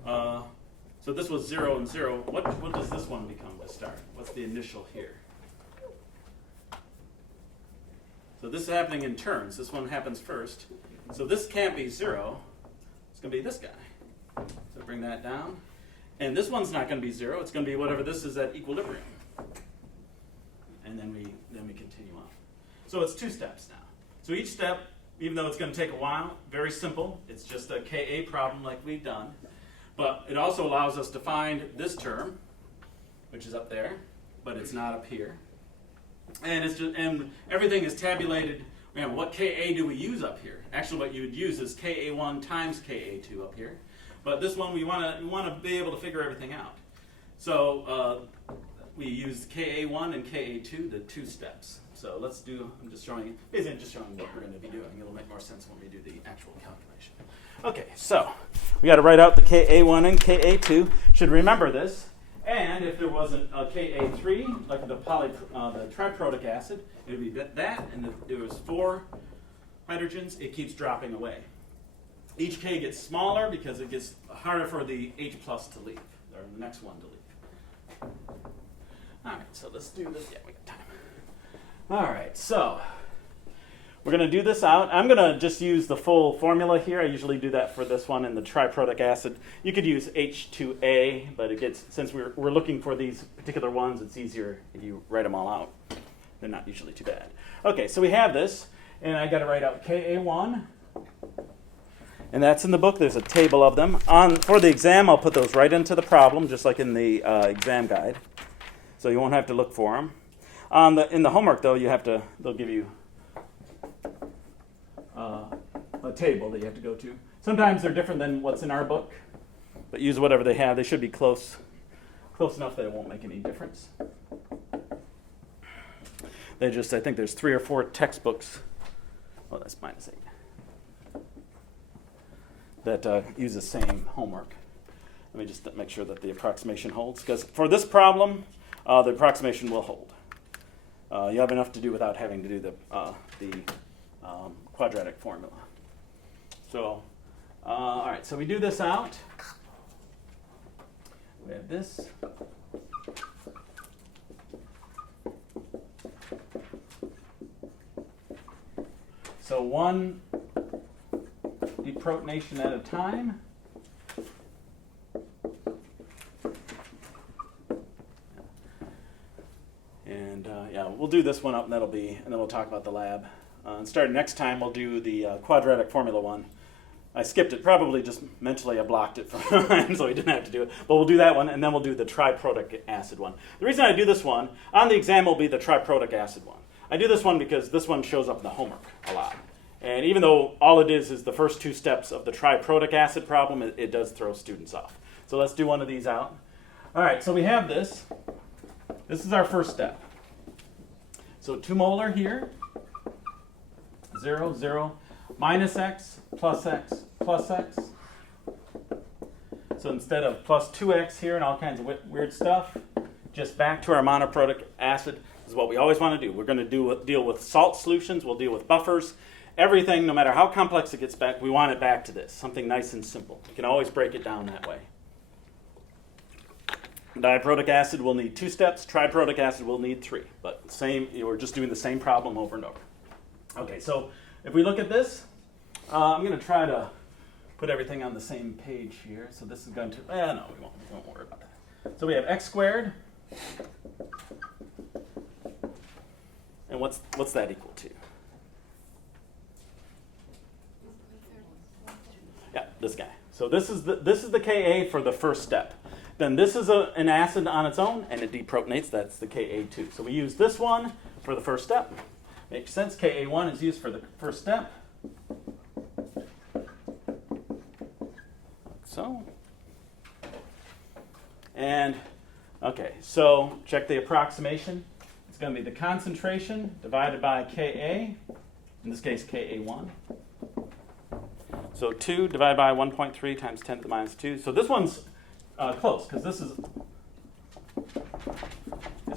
So this was 0 and 0. What does this one become to start? What's the initial here? So this is happening in turns. This one happens first. So this can't be 0. It's going to be this guy. So bring that down. And this one's not going to be 0. It's going to be whatever this is at equilibrium. And then we continue on. So it's 2 steps now. So each step, even though it's going to take a while, very simple. It's just a Ka problem like we've done. But it also allows us to find this term, which is up there, but it's not up here. And everything is tabulated. What Ka do we use up here? Actually, what you would use is Ka1 times Ka2 up here. But this one, we want to be able to figure everything out. So we use Ka1 and Ka2, the 2 steps. So let's do, I'm just showing what we're going to be doing. It'll make more sense when we do the actual calculation. Okay, so we got to write out the Ka1 and Ka2. Should remember this. And if there wasn't a Ka3, like the triprotic acid, it would be that, and if there was 4 hydrogens, it keeps dropping away. Each K gets smaller because it gets harder for the H plus to leave, or the next one to leave. All right, so let's do this. Yeah, we got time. All right, so we're going to do this out. I'm going to just use the full formula here. I usually do that for this one in the triprotic acid. You could use H2A, but it gets, since we're looking for these particular ones, it's easier if you write them all out. They're not usually too bad. Okay, so we have this, and I got to write out Ka1, and that's in the book. There's a table of them. For the exam, I'll put those right into the problem, just like in the exam guide, so you won't have to look for them. In the homework, though, they'll give you a table that you have to go to. Sometimes they're different than what's in our book, but use whatever they have. They should be close enough that it won't make any difference. I think there's 3 or 4 textbooks. Oh, that's -8. That use the same homework. Let me just make sure that the approximation holds, because for this problem, the approximation will hold. You have enough to do without having to do the quadratic formula. So, all right, so we do this out. We have this. So 1 deprotonation at a time. And we'll do this one up, and then we'll talk about the lab. And starting next time, we'll do the quadratic formula one. I skipped it, probably just mentally I blocked it from mine, so we didn't have to do it. But we'll do that one, and then we'll do the triprotic acid one. The reason I do this one, on the exam will be the triprotic acid one. I do this one because this one shows up in the homework a lot. And even though all it is the first 2 steps of the triprotic acid problem, it does throw students off. So let's do one of these out. All right, so we have this. This is our first step. So 2 molar here, 0, 0, minus x, plus x, plus x. So instead of plus 2x here and all kinds of weird stuff, just back to our monoprotic acid is what we always want to do. We're going to deal with salt solutions. We'll deal with buffers. Everything, no matter how complex it gets back, we want it back to this, something nice and simple. You can always break it down that way. Diprotic acid will need 2 steps. Triprotic acid will need 3. But we're just doing the same problem over and over. Okay, so if we look at this, I'm going to try to put everything on the same page here. So this is going to, no, we won't worry about that. So we have x squared. And what's that equal to? Yeah, this guy. So this is the Ka for the first step. Then this is an acid on its own, and it deprotonates. That's the Ka2. So we use this one for the first step. Makes sense. Ka1 is used for the first step. So. And, okay, so check the approximation. It's going to be the concentration divided by Ka, in this case Ka1. So 2 divided by 1.3 times 10 to the minus 2. So this one's close, because this is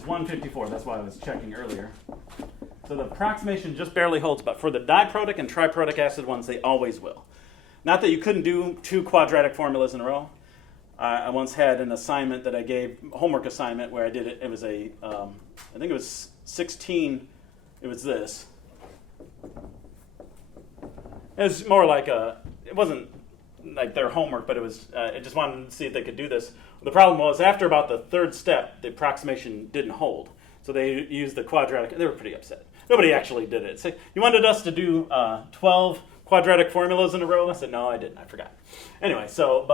154. That's why I was checking earlier. So So the approximation just barely holds, but for the diprotic and triprotic acid ones, they always will. Not that you couldn't do 2 quadratic formulas in a row. I once had an assignment that I gave, homework assignment, where I did it. It was I think it was 16, it was this. It was more like it wasn't like their homework, but it was, I just wanted to see if they could do this. The problem was, after about the 3rd step, the approximation didn't hold. So they used the quadratic, they were pretty upset. Nobody actually did it. So you wanted us to do 12 quadratic formulas in a row? I said, no, I didn't, I forgot. Anyway, so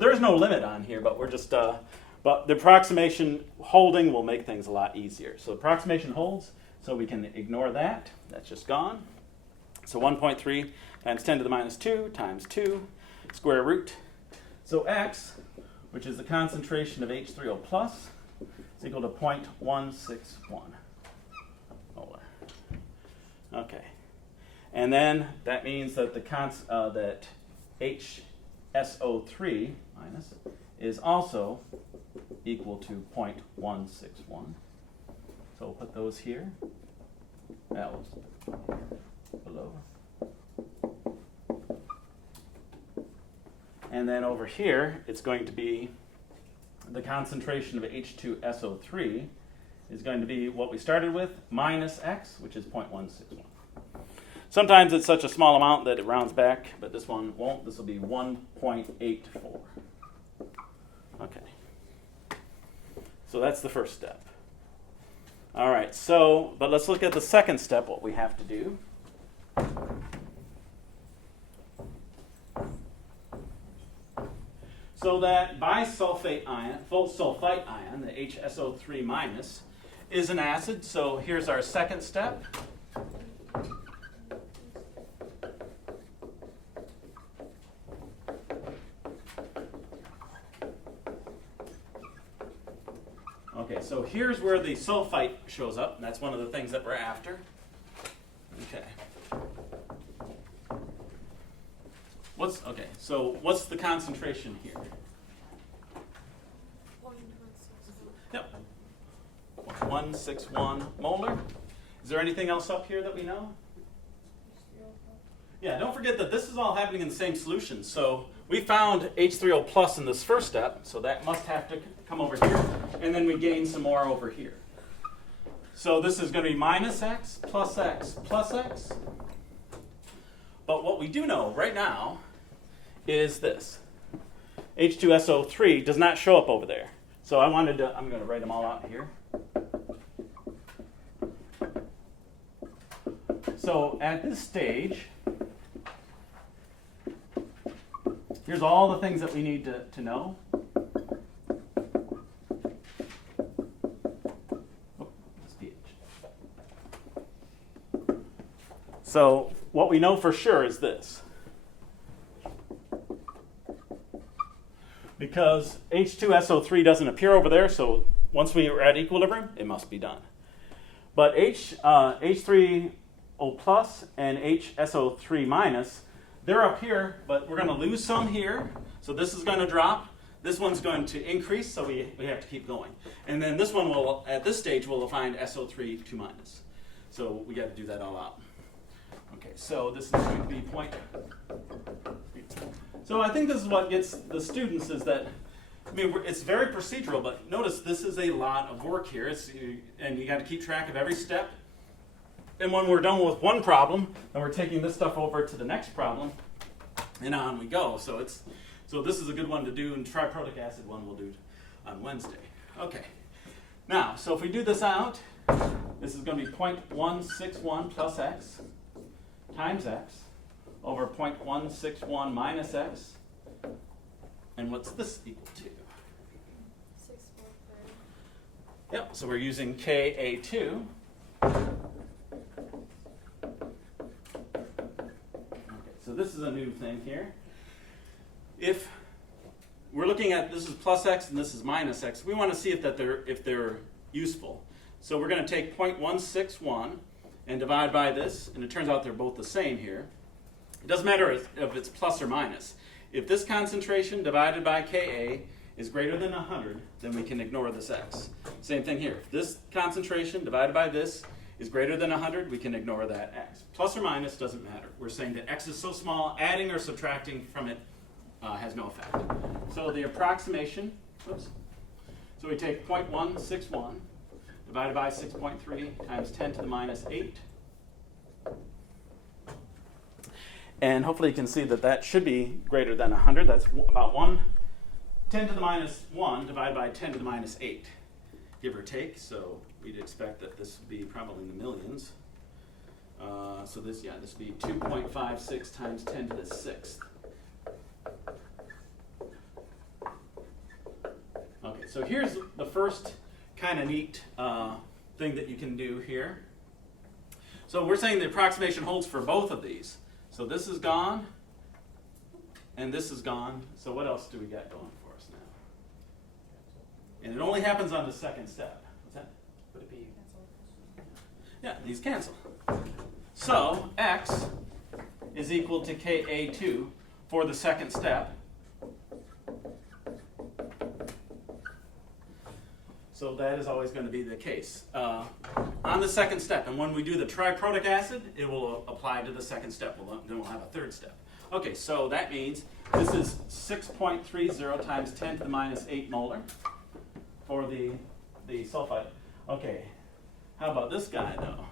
there's no limit on here, but we're just, but the approximation holding will make things a lot easier. So approximation holds, so we can ignore that. That's just gone. So 1.3 times 10 to the minus 2 times 2 square root. So x, which is the concentration of H3O plus, is equal to 0.161 molar. Okay. And then that means that that HSO3 minus is also equal to 0.161. So we'll put those here. That was below. And then over here, it's going to be the concentration of H2SO3 is going to be what we started with, minus x, which is 0.161. Sometimes it's such a small amount that it rounds back, but this one won't. This will be 1.84. Okay. So that's the first step. All right, but let's look at the second step, what we have to do. So that bisulfite ion, full sulfite ion, the HSO3 minus, is an acid. So here's our second step. Okay, so here's where the sulfite shows up. And that's one of the things that we're after. Okay. So what's the concentration here? 0.161. Yep. 161 molar. Is there anything else up here that we know? Yeah, don't forget that this is all happening in the same solution. So we found H3O plus in this first step, so that must have to come over here, and then we gain some more over here. So this is going to be minus x plus x plus x. But what we do know right now is this. H2SO3 does not show up over there. So I'm going to write them all out here. So at this stage, here's all the things that we need to know. Oh, that's pH. So what we know for sure is this. Because H2SO3 doesn't appear over there, so once we are at equilibrium, it must be done. But H3O plus and HSO3 minus, they're up here, but we're going to lose some here. So this is going to drop. This one's going to increase, so we have to keep going. And then this one will, at this stage, we'll find SO3 2 minus. So we got to do that all out. Okay, so this is going to be point. So I think this is what gets the students is that, it's very procedural, but notice this is a lot of work here. And you got to keep track of every step. And when we're done with one problem, then we're taking this stuff over to the next problem, and on we go. So this is a good one to do, and triprotic acid one we'll do on Wednesday. Okay. Now, so if we do this out, this is going to be 0.161 plus x times x over 0.161 minus x. And what's this equal to? 6.5. Yep, so we're using Ka2. So this is a new thing here. If we're looking at this is plus x and this is minus x, we want to see if they're useful. So we're going to take 0.161 and divide by this, and it turns out they're both the same here. It doesn't matter if it's plus or minus. If this concentration divided by Ka is greater than 100, then we can ignore this x. Same thing here. If this concentration divided by this is greater than 100, we can ignore that x. Plus or minus doesn't matter. We're saying that x is so small, adding or subtracting from it has no effect. So the approximation, oops. So we take 0.161 divided by 6.3 times 10 to the minus 8. And hopefully you can see that that should be greater than 100. That's about 10 to the minus 1 divided by 10 to the minus 8, give or take. So we'd expect that this would be probably in the millions. So this would be 2.56 times 10 to the 6th. Okay, so here's the first kind of neat thing that you can do here. So we're saying the approximation holds for both of these. So this is gone, and this is gone. So what else do we got going for us now? And it only happens on the second step. What's that? Would it be? Yeah, these cancel. So x is equal to Ka2 for the second step. So that is always going to be the case. On the second step, and when we do the triprotic acid, it will apply to the second step. Then we'll have a third step. Okay, so that means this is 6.30 times 10 to the minus 8 molar for the sulfide. Okay, how about this guy though?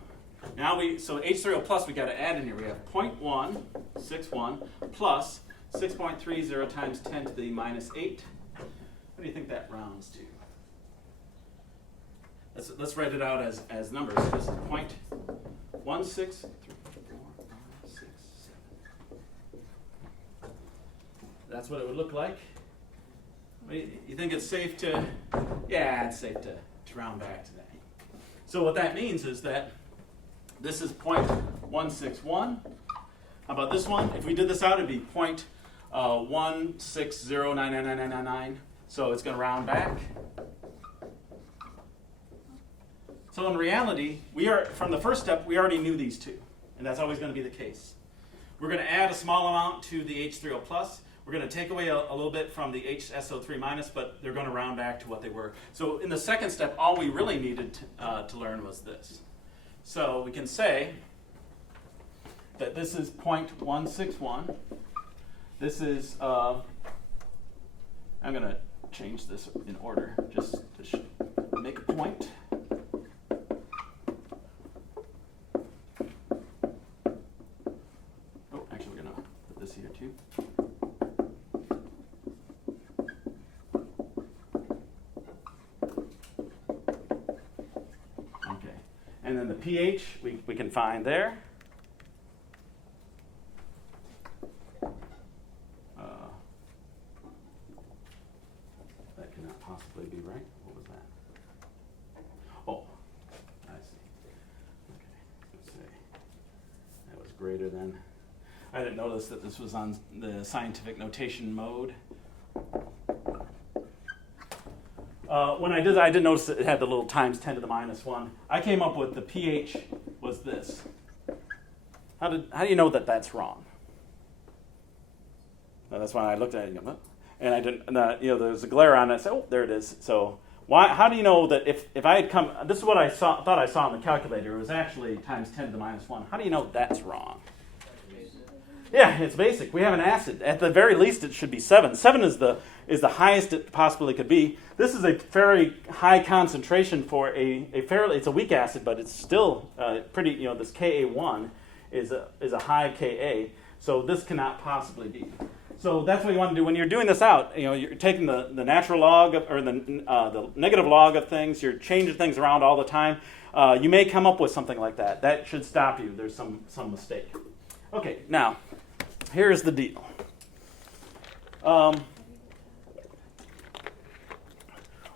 Now so H3O plus we got to add in here. We have 0.161 plus 6.30 times 10 to the minus 8. What do you think that rounds to? Let's write it out as numbers. This is 0.163456. That's what it would look like. You think it's safe to? Yeah, it's safe to round back to that. So what that means is that this is 0.161. How about this one? If we did this out, it'd be 0.160999999. So it's going to round back. So in reality, from the first step, we already knew these two, and that's always going to be the case. We're going to add a small amount to the H3O plus. We're going to take away a little bit from the HSO3 minus, but they're going to round back to what they were. So in the second step, all we really needed to learn was this. So we can say that this is 0.161. This is, I'm going to change this in order just to make a point. Here too. Okay, and then the pH we can find there. That cannot possibly be right. What was that? Oh, I see. Okay, let's say that was greater than. I didn't notice that this was on the scientific notation mode. When I did that, I didn't notice that it had the little times 10 to the minus 1. I came up with the pH was this. How do you know that that's wrong? Now, that's why I looked at it and I didn't. There's a glare on it. I said, oh, there it is. So how do you know that if I had come? This is what I thought I saw on the calculator. It was actually times 10 to the minus 1. How do you know that's wrong? Yeah, it's basic. We have an acid. At the very least, it should be 7. 7 is the highest it possibly could be. This is a very high concentration for it's a weak acid, but it's still pretty. This Ka1 is a high Ka, so this cannot possibly be. So that's what you want to do when you're doing this out. You're taking the natural log or the negative log of things. You're changing things around all the time. You may come up with something like that. That should stop you. There's some mistake. Okay, now. Here's the deal.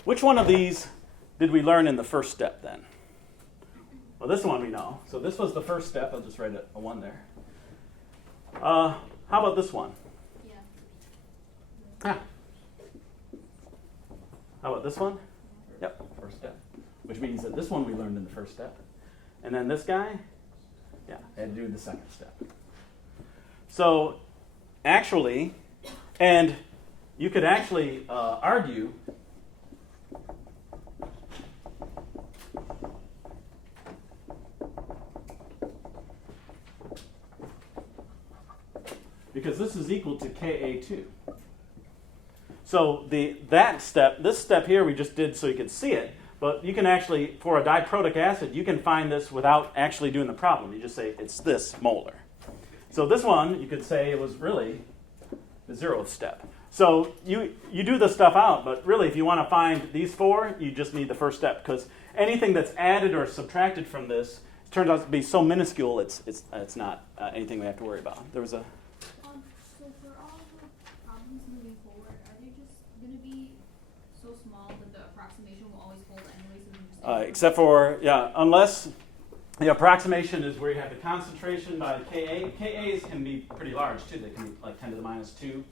Which one of these did we learn in the first step then? Well, this one we know. So this was the first step. I'll just write a 1 there. How about this one? Yeah. How about this one? Yep, first step. Which means that this one we learned in the first step. And then this guy? Yeah, I had to do the second step. So, actually, and you could actually argue because this is equal to Ka2. So this step here we just did so you could see it, but you can actually, for a diprotic acid, you can find this without actually doing the problem. You just say it's this molar. So this one, you could say it was really the 0th step. So you do the stuff out, but really if you want to find these 4, you just need the first step, because anything that's added or subtracted from this turns out to be so minuscule it's not anything we have to worry about. There was a... So for all the problems moving forward, are they just going to be so small that the approximation will always hold anyway? So we can just except for, unless the approximation is where you have the concentration by Ka. Ka's can be pretty large too. They can be like 10 to the minus 2,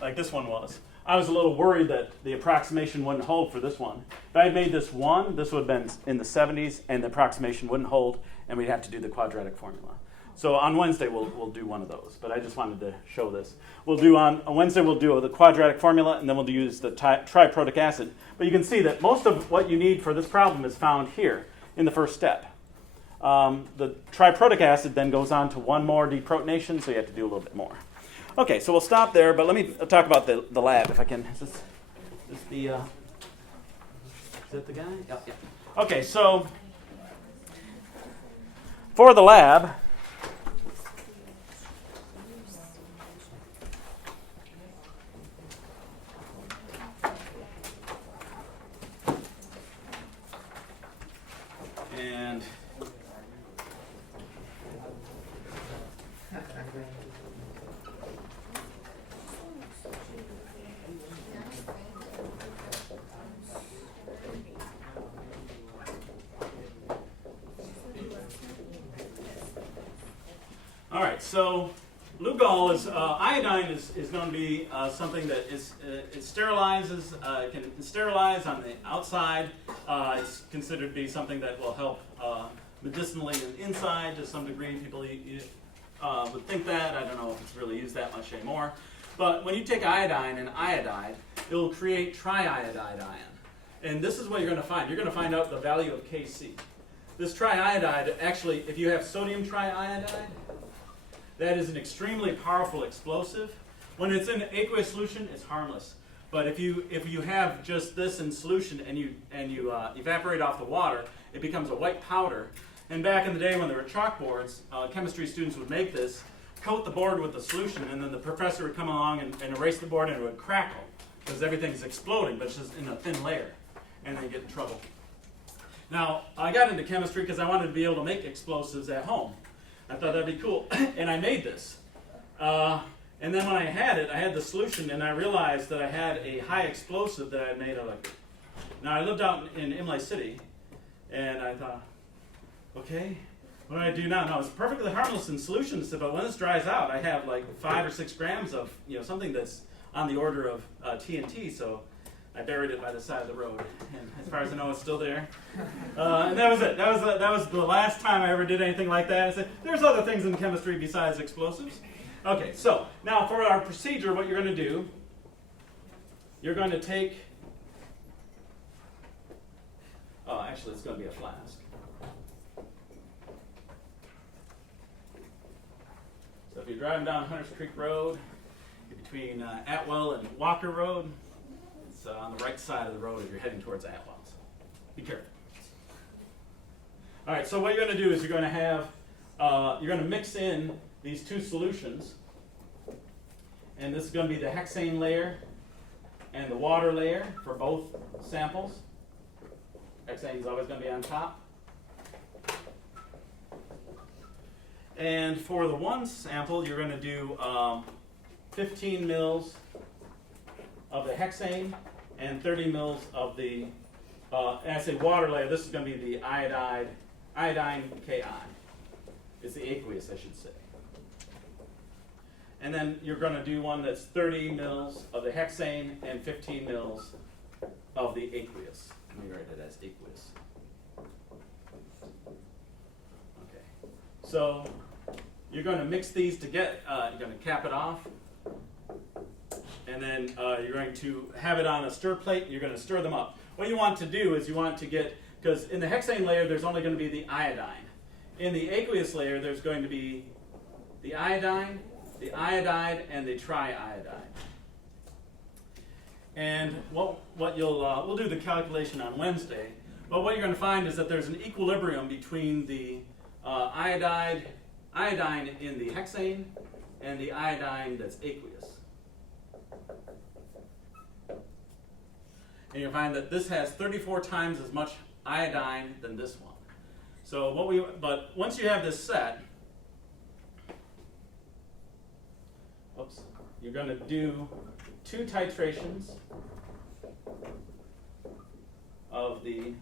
like this one was. I was a little worried that the approximation wouldn't hold for this one. If I had made this 1, this would have been in the 70s, and the approximation wouldn't hold, and we'd have to do the quadratic formula. So on Wednesday, we'll do one of those, but I just wanted to show this. On Wednesday, we'll do the quadratic formula, and then we'll use the triprotic acid. But you can see that most of what you need for this problem is found here in the first step. The triprotic acid then goes on to one more deprotonation, so you have to do a little bit more. Okay, so we'll stop there, but let me talk about the lab, if I can. Is that the guy? Yep. Okay, so for the lab, and all right, so Lugol is iodine is going to be something that is it sterilizes, can sterilize on the outside. It's considered to be something that will help medicinally and inside to some degree. People would think that. I don't know if it's really used that much anymore. But when you take iodine and iodide, it will create triiodide ion. And this is what you're going to find. You're going to find out the value of Kc. This triiodide, actually, if you have sodium triiodide, that is an extremely powerful explosive. When it's in aqueous solution, it's harmless. But if you have just this in solution and you evaporate off the water, it becomes a white powder. And back in the day when there were chalkboards, chemistry students would make this, coat the board with the solution, and then the professor would come along and erase the board, and it would crackle because everything's exploding, but it's just in a thin layer, and they get in trouble. Now, I got into chemistry because I wanted to be able to make explosives at home. I thought that'd be cool, and I made this. And then when I had the solution, and I realized that I had a high explosive that I had made out of it. Now, I lived out in Imlay City, and I thought, okay, what do I do now? Now, it's perfectly harmless in solution, but when this dries out, I have like 5 or 6 grams of something that's on the order of TNT, so I buried it by the side of the road, and as far as I know, it's still there. And that was it. That was the last time I ever did anything like that. I said, there's other things in chemistry besides explosives. Okay, so now for our procedure, what you're going to do, you're going to take, actually it's going to be a flask. So if you're driving down Hunters Creek Road, between Atwell and Walker Road, it's on the right side of the road if you're heading towards Atwell. So be careful. All right, so what you're going to do is you're going to mix in these 2 solutions, and this is going to be the hexane layer and the water layer for both samples. Hexane is always going to be on top. And for the one sample, you're going to do 15 mils of the hexane and 30 mils of the, as I say water layer, this is going to be the iodine Ki. It's the aqueous, I should say. And then you're going to do one that's 30 mils of the hexane and 15 mils of the aqueous. Let me write it as aqueous. Okay. So you're going to mix these to get, you're going to cap it off. And then you're going to have it on a stir plate. You're going to stir them up. What you want to do is you want to get, because in the hexane layer, there's only going to be the iodine. In the aqueous layer, there's going to be the iodine the iodide and the triiodide. And what you'll we'll do the calculation on Wednesday. But what you're going to find is that there's an equilibrium between the iodine in the hexane and the iodine that's aqueous. And you'll find that this has 34 times as much iodine than this one. So but once you have this set, you're going to do 2 titrations of the,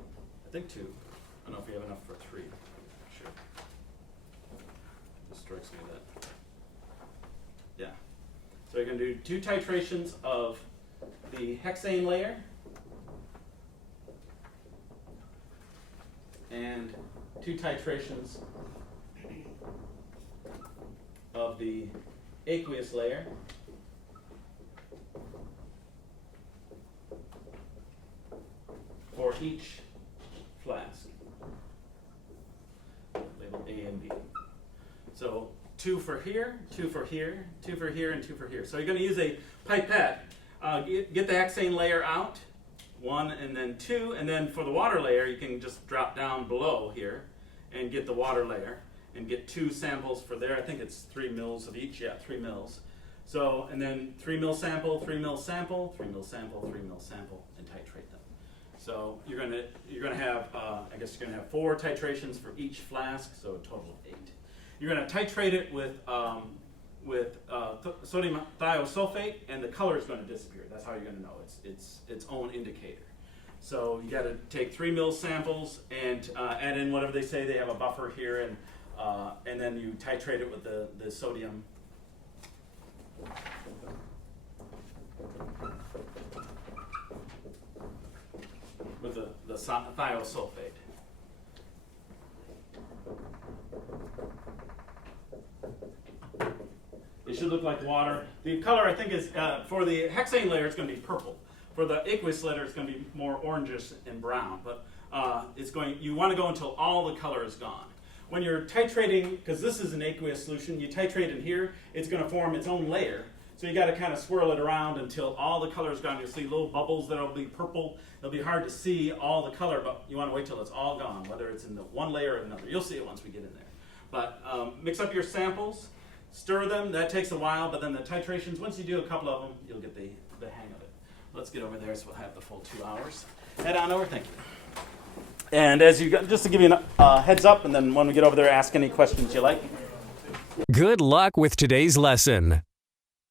I think 2. I don't know if you have enough for 3. Sure. Just strikes me that. Yeah. So you're going to do 2 titrations of the hexane layer and 2 titrations of the aqueous layer. For each flask, labeled A and B. So 2 for here, 2 for here, 2 for here, and 2 for here. So you're going to use a pipette. Get the hexane layer out, 1 and then 2, and then for the water layer, you can just drop down below here and get the water layer and get 2 samples for there. I think it's 3 mils of each. Yeah, 3 mils. So, and then 3 mil sample, 3 mil sample, 3 mil sample, 3 mil sample, and titrate them. So you're gonna have I guess you're gonna have 4 titrations for each flask, so a total of 8. You're gonna titrate it with sodium thiosulfate, and the color is going to disappear. That's how you're going to know it's its own indicator. So you got to take 3 mil samples and add in whatever they say. They have a buffer here, and then you titrate it with the sodium. With the thiosulfate. It should look like water. The color, I think, is for the hexane layer, it's going to be purple. For the aqueous layer, it's going to be more orangish and brown. But you want to go until all the color is gone. When you're titrating, because this is an aqueous solution, you titrate in here, it's going to form its own layer. So you got to kind of swirl it around until all the color is gone. You'll see little bubbles that'll be purple. It'll be hard to see all the color, but you want to wait till it's all gone, whether it's in the one layer or another. You'll see it once we get in there. But mix up your samples, stir them. That takes a while, but then the titrations, once you do a couple of them, you'll get the hang of it. Let's get over there so we'll have the full 2 hours. Head on over. Thank you. And just to give you a heads up, and then when we get over there, ask any questions you like. Good luck with today's lesson.